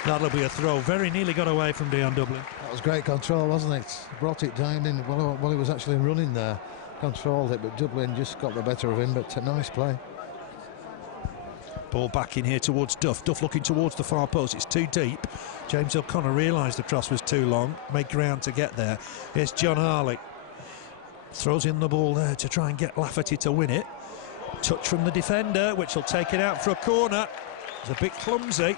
That'll be a throw. Very nearly got away from Dion Dublin. That was great control, wasn't it? Brought it down in while he was actually running there. Controlled it, but Dublin just got the better of him, but a nice play. Ball back in here towards Duff. Duff looking towards the far post. It's too deep. James O'Connor realised the cross was too long. Made ground to get there. Here's John Harley. Throws in the ball there to try and get Lafferty to win it. Touch from the defender, which will take it out for a corner. It's a bit clumsy.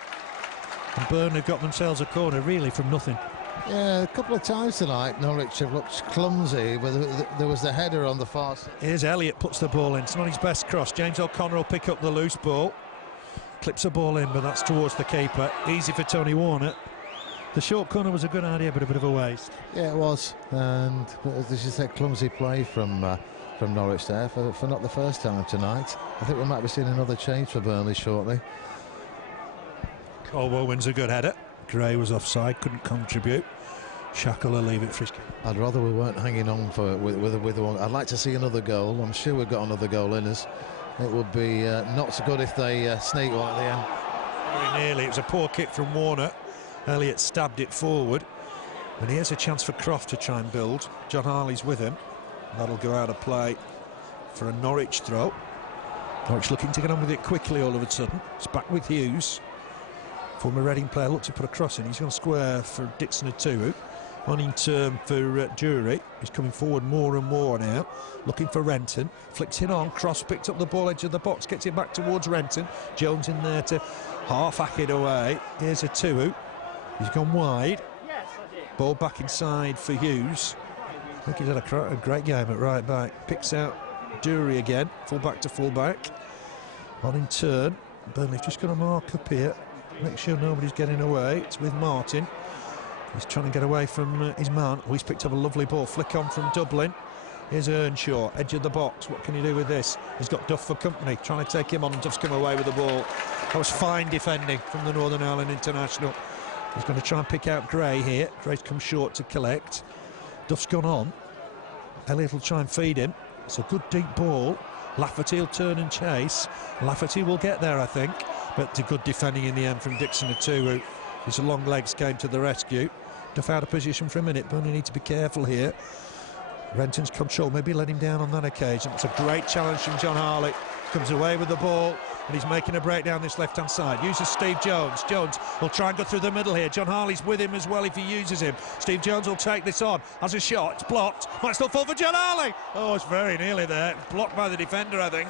And Burnley have got themselves a corner, really, from nothing. Yeah, a couple of times tonight, Norwich have looked clumsy. There was the header on the far side. Here's Elliott, puts the ball in. It's not his best cross. James O'Connor will pick up the loose ball. Clips a ball in, but that's towards the keeper. Easy for Tony Warner. The short corner was a good idea, but a bit of a waste. Yeah, it was. And this is a clumsy play from Norwich there for not the first time tonight. I think we might be seeing another change for Burnley shortly. Colwell wins a good header. Gray was offside, couldn't contribute. Shackle will leave it for his keeper. I'd rather we weren't hanging on with one. I'd like to see another goal. I'm sure we've got another goal in us. It would be not so good if they sneak one at the end. Very nearly. It was a poor kick from Warner. Elliott stabbed it forward. And here's a chance for Croft to try and build. John Harley's with him. That'll go out of play for a Norwich throw. Norwich looking to get on with it quickly all of a sudden. It's back with Hughes. Former Reading player looks to put a cross in. He's going to square for Dixon Atuhu. On in turn for Dury. He's coming forward more and more now. Looking for Renton. Flicks it on. Cross picked up the ball edge of the box. Gets it back towards Renton. Jones in there to half-hack it away. Here's Atuhu. He's gone wide. Ball back inside for Hughes. I think he's had a great game at right back. Picks out Dury again. Full back to full back. On in turn. Burnley've just got a mark up here. Make sure nobody's getting away. It's with Martin. He's trying to get away from his man. Oh, he's picked up a lovely ball. Flick on from Dublin. Here's Earnshaw, edge of the box. What can he do with this? He's got Duff for company. Trying to take him on, and Duff's come away with the ball. That was fine defending from the Northern Ireland international. He's going to try and pick out Gray here. Gray's come short to collect. Duff's gone on. Elliott will try and feed him. It's a good deep ball. Lafferty will turn and chase. Lafferty will get there, I think. But the good defending in the end from Dixon Atuhu. His long legs came to the rescue. Duff out of position for a minute. Burnley need to be careful here. Renton's control, maybe let him down on that occasion. It's a great challenge from John Harley. Comes away with the ball, and he's making a break down this left-hand side. Uses Steve Jones. Jones will try and go through the middle here. John Harley's with him as well if he uses him. Steve Jones will take this on. Has a shot. It's blocked. Might still fall for John Harley. Oh, it's very nearly there. Blocked by the defender, I think.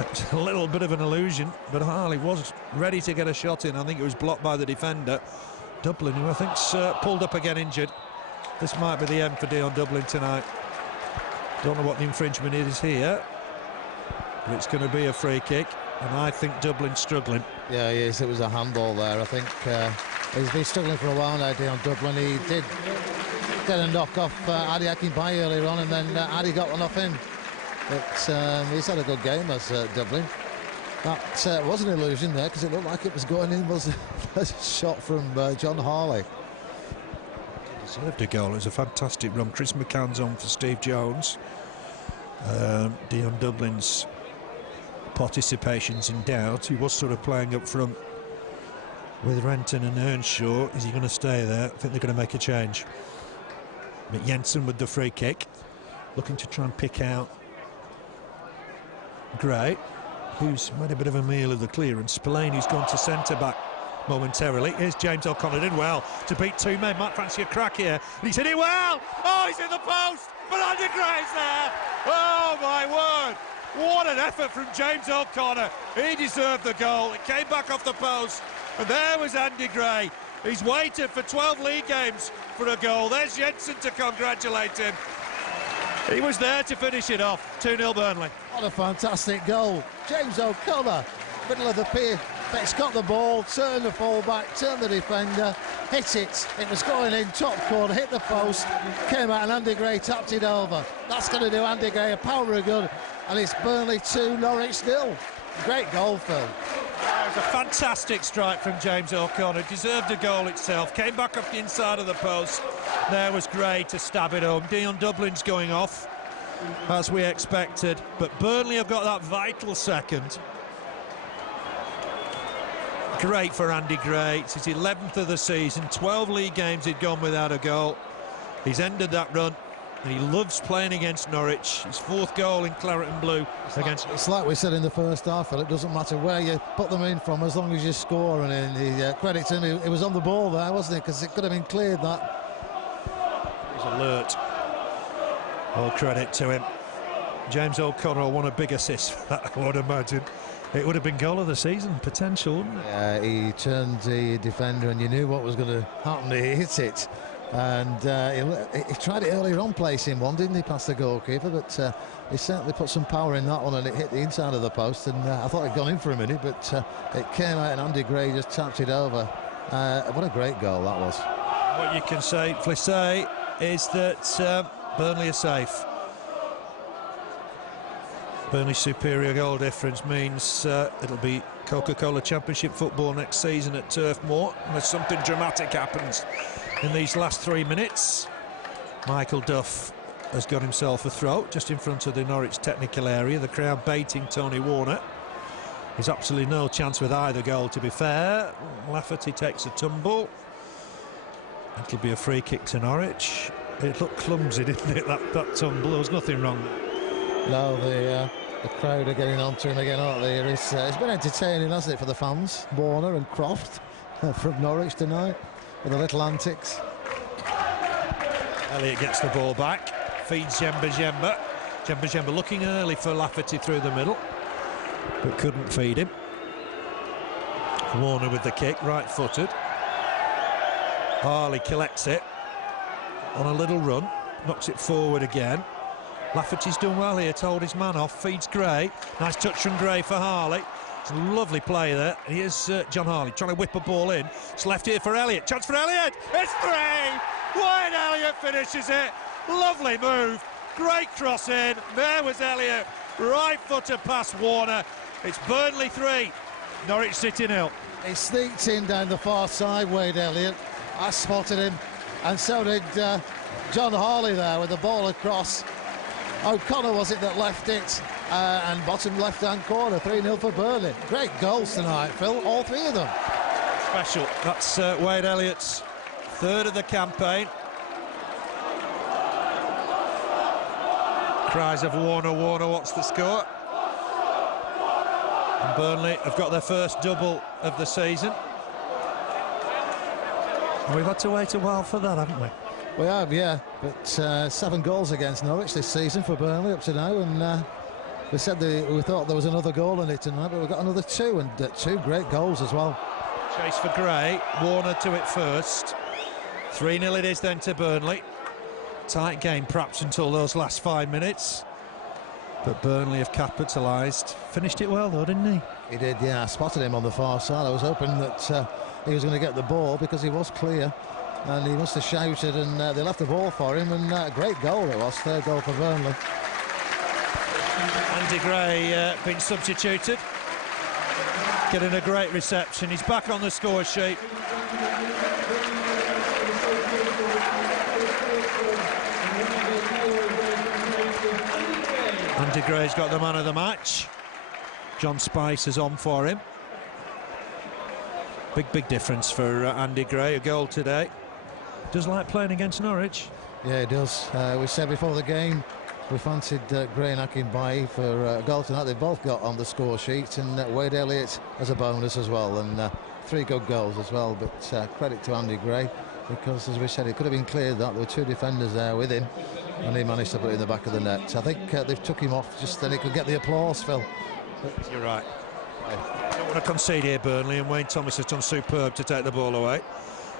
It's a little bit of an illusion, but Harley was ready to get a shot in. I think it was blocked by the defender. Dublin, who I think's pulled up again injured. This might be the end for Dion Dublin tonight. Don't know what the infringement is here, but it's going to be a free kick, and I think Dublin's struggling. Yeah, he is. It was a handball there. I think he's been struggling for a while now, Dion Dublin. He did get a knock off Adi Akinbaye earlier on, and then Adi got one off him. But he's had a good game as Dublin. That was an illusion there, because it looked like it was going in. Was a shot from John Harley. Deserved a goal. It was a fantastic run. Chris McCann's on for Steve Jones. Dion Dublin's participation's in doubt. He was sort of playing up front with Renton and Earnshaw. Is he going to stay there? I think they're going to make a change. But Jensen with the free kick, looking to try and pick out Gray, who's made a bit of a meal of the clearance. Spillane, gone to centre-back momentarily. Here's James O'Connor, did well to beat two men. Might fancy a crack here. And he's hit it well! Oh, he's in the post! But Andy Gray's there! Oh, my word! What an effort from James O'Connor. He deserved the goal. It came back off the post. And there was Andy Gray. He's waited for 12 league games for a goal. There's Jensen to congratulate him. He was there to finish it off. 2-0 Burnley. What a fantastic goal. James O'Connor, middle of the pitch, got the ball, turned the full-back, turned the defender, hit it. It was going in, top corner, hit the post, came out and Andy Gray tapped it over. That's going to do Andy Gray a power of good. And it's Burnley 2, Norwich 0. Great goal, Phil. It was a fantastic strike from James O'Connor. Deserved a goal itself. Came back off the inside of the post. There was Gray to stab it home. Dion Dublin's going off, as we expected. But Burnley have got that vital second. Great for Andy Gray. It's his 11th of the season. 12 league games he'd gone without a goal. He's ended that run. He loves playing against Norwich. His 4th goal in claret and blue against... It's like we said in the first half, Phil, it doesn't matter where you put them in from as long as you score. And the credit to him, he was on the ball there, wasn't he? Because it could have been cleared, that. He's alert. All credit to him. James O'Connor won a big assist for that, I would imagine. It would have been goal of the season, potential, wouldn't it? Yeah, he turned the defender and you knew what was going to happen. He hit it. And he tried it earlier on, placing one, didn't he, past the goalkeeper? But he certainly put some power in that one, and it hit the inside of the post. And I thought it'd gone in for a minute, but it came out, and Andy Gray just tapped it over. What a great goal that was. What you can safely say is that Burnley are safe. Burnley's superior goal difference means it'll be Coca-Cola Championship football next season at Turf Moor, unless something dramatic happens in these last 3 minutes. Michael Duff has got himself a throw just in front of the Norwich technical area. The crowd baiting Tony Warner. There's absolutely no chance with either goal, to be fair. Lafferty takes a tumble. It'll be a free kick to Norwich. It looked clumsy, didn't it, that tumble? There was nothing wrong. No, the crowd are getting on to him again, aren't they? It's been entertaining, hasn't it, for the fans? Warner and Croft from Norwich tonight with the little antics. Elliott gets the ball back, feeds Jemba. Jemba looking early for Lafferty through the middle, but couldn't feed him. Warner with the kick, right-footed. Harley collects it on a little run, knocks it forward again. Lafferty's done well here to hold his man off, feeds Gray. Nice touch from Gray for Harley. It's a lovely play there. Here's John Harley trying to whip a ball in. It's left here for Elliott. Chance for Elliott. It's 3. Wayne Elliott finishes it. Lovely move. Great cross in. There was Elliott. Right footer past Warner. It's Burnley 3, Norwich City 0. He sneaked in down the far side, Wayne Elliott. I spotted him, and so did John Harley there with the ball across. O'Connor was it that left it, and bottom left-hand corner, 3-0 for Burnley. Great goals tonight, Phil, all 3 of them. Special. That's Wayne Elliott's 3rd of the campaign. Cries of Warner, what's the score? And Burnley have got their first double of the season. And we've had to wait a while for that, haven't we? We have, yeah, but 7 goals against Norwich this season for Burnley up to now, and we said we thought there was another goal in it tonight, but we've got another 2, and 2 great goals as well. Chase for Gray, Warner to it first. 3-0 it is then to Burnley. Tight game perhaps until those last 5 minutes, but Burnley have capitalised. Finished it well though, didn't he? He did, yeah. I spotted him on the far side. I was hoping that he was going to get the ball because he was clear. And he must have shouted, and they left the ball for him, and a great goal it was, 3rd goal for Burnley. Andy Gray been substituted, getting a great reception. He's back on the score sheet. Andy Gray's got the man of the match. John Spice is on for him. Big difference for Andy Gray, a goal today. Does like playing against Norwich. Yeah, he does. We said before the game we fancied Gray and Akinbaye for a goal tonight. They've both got on the score sheet, and Wade Elliott as a bonus as well, and 3 good goals as well. But credit to Andy Gray, because as we said, it could have been cleared that there were 2 defenders there with him, and he managed to put it in the back of the net. I think they've took him off just then he could get the applause, Phil. But you're right. Don't want to concede here, Burnley, and Wayne Thomas has done superb to take the ball away.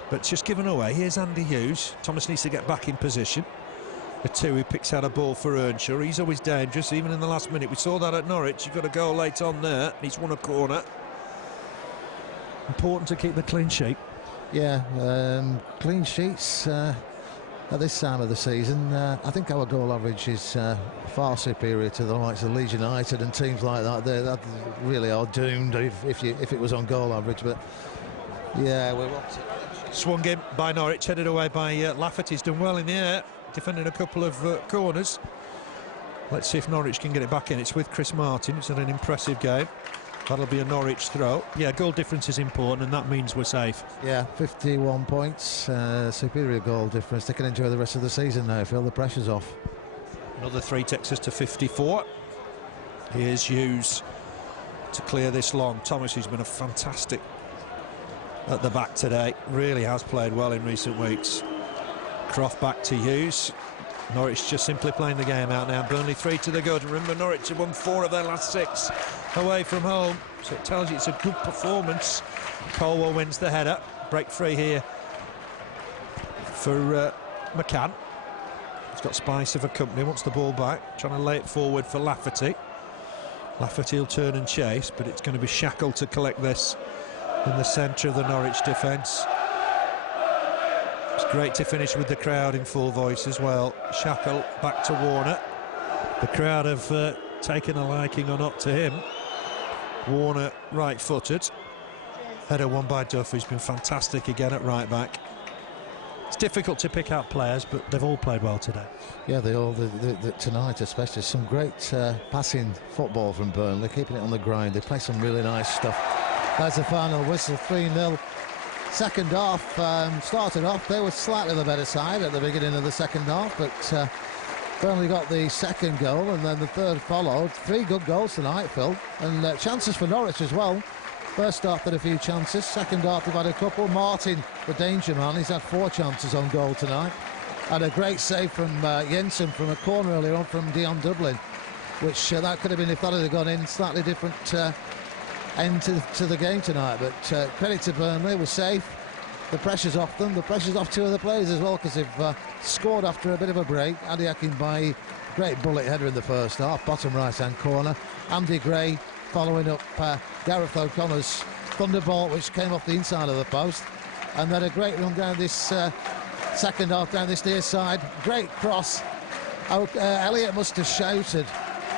But it's just given away. Here's Andy Hughes. Thomas needs to get back in position. The 2, he picks out a ball for Earnshaw. He's always dangerous, even in the last minute. We saw that at Norwich. You've got a goal late on there, and he's won a corner. Important to keep the clean sheet. Yeah, clean sheets at this time of the season. I think our goal average is far superior to the likes of Leeds United and teams like that. They really are doomed if it was on goal average. But yeah, we want it. Swung in by Norwich, headed away by Lafferty. He's done well in the air, defending a couple of corners. Let's see if Norwich can get it back in. It's with Chris Martin. It's had an impressive game. That'll be a Norwich throw. Yeah, goal difference is important, and that means we're safe. Yeah, 51 points, superior goal difference. They can enjoy the rest of the season now, Phil. The pressure's off. Another 3 takes us to 54. Here's Hughes to clear this long. Thomas, who's been a fantastic at the back today, really has played well in recent weeks. Croft back to Hughes. Norwich just simply playing the game out now. Burnley 3 to the good. Remember, Norwich have won 4 of their last 6 away from home, so it tells you it's a good performance. Colwell wins the header. Break free here for McCann. He's got Spicer for company, wants the ball back, trying to lay it forward for Lafferty. Lafferty will turn and chase, but it's going to be Shackle to collect this in the centre of the Norwich defence. It's great to finish with the crowd in full voice as well. Shackle back to Warner. The crowd have taken a liking or not to him. Warner right-footed. Header won by Duff, who's been fantastic again at right-back. It's difficult to pick out players, but they've all played well today. Yeah, they all, tonight especially. Some great passing football from Burnley, keeping it on the grind. They play some really nice stuff. That's the final whistle, 3-0. Second half started off, they were slightly the better side at the beginning of the second half, but Burnley got the second goal, and then the third followed. 3 good goals tonight, Phil, and chances for Norwich as well. First half had a few chances, second half they've had a couple. Martin, the danger man, he's had 4 chances on goal tonight. Had a great save from Jensen from a corner earlier on from Dion Dublin, which that could have been, if that had gone in, slightly different end to the game tonight. But credit to Burnley, we're safe. The pressure's off them. The pressure's off 2 of the players as well, because they've scored after a bit of a break. Adi Akinbaye, great bullet header in the first half, bottom right-hand corner. Andy Gray following up Gareth O'Connor's thunderbolt, which came off the inside of the post. And then a great run down this second half, down this near side. Great cross. Elliott must have shouted.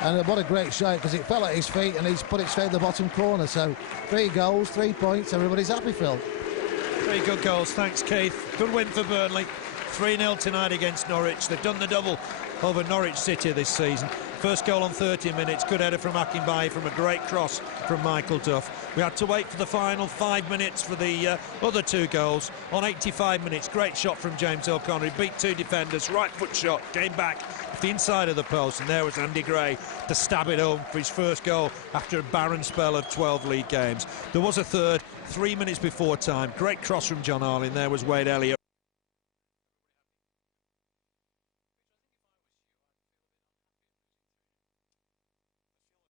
And what a great shot, because it fell at his feet and he's put it straight in the bottom corner. So 3 goals, 3 points, everybody's happy, Phil. 3 good goals, thanks Keith. Good win for Burnley. 3-0 tonight against Norwich. They've done the double over Norwich City this season. First goal on 30 minutes, good header from Akinbaye from a great cross from Michael Duff. We had to wait for the final 5 minutes for the other 2 goals. On 85 minutes, great shot from James O'Connor. He beat 2 defenders, right foot shot, came back to the inside of the post, and there was Andy Gray to stab it home for his first goal after a barren spell of 12 league games. There was a third 3 minutes before time. Great cross from John Arlin. There was Wade Elliott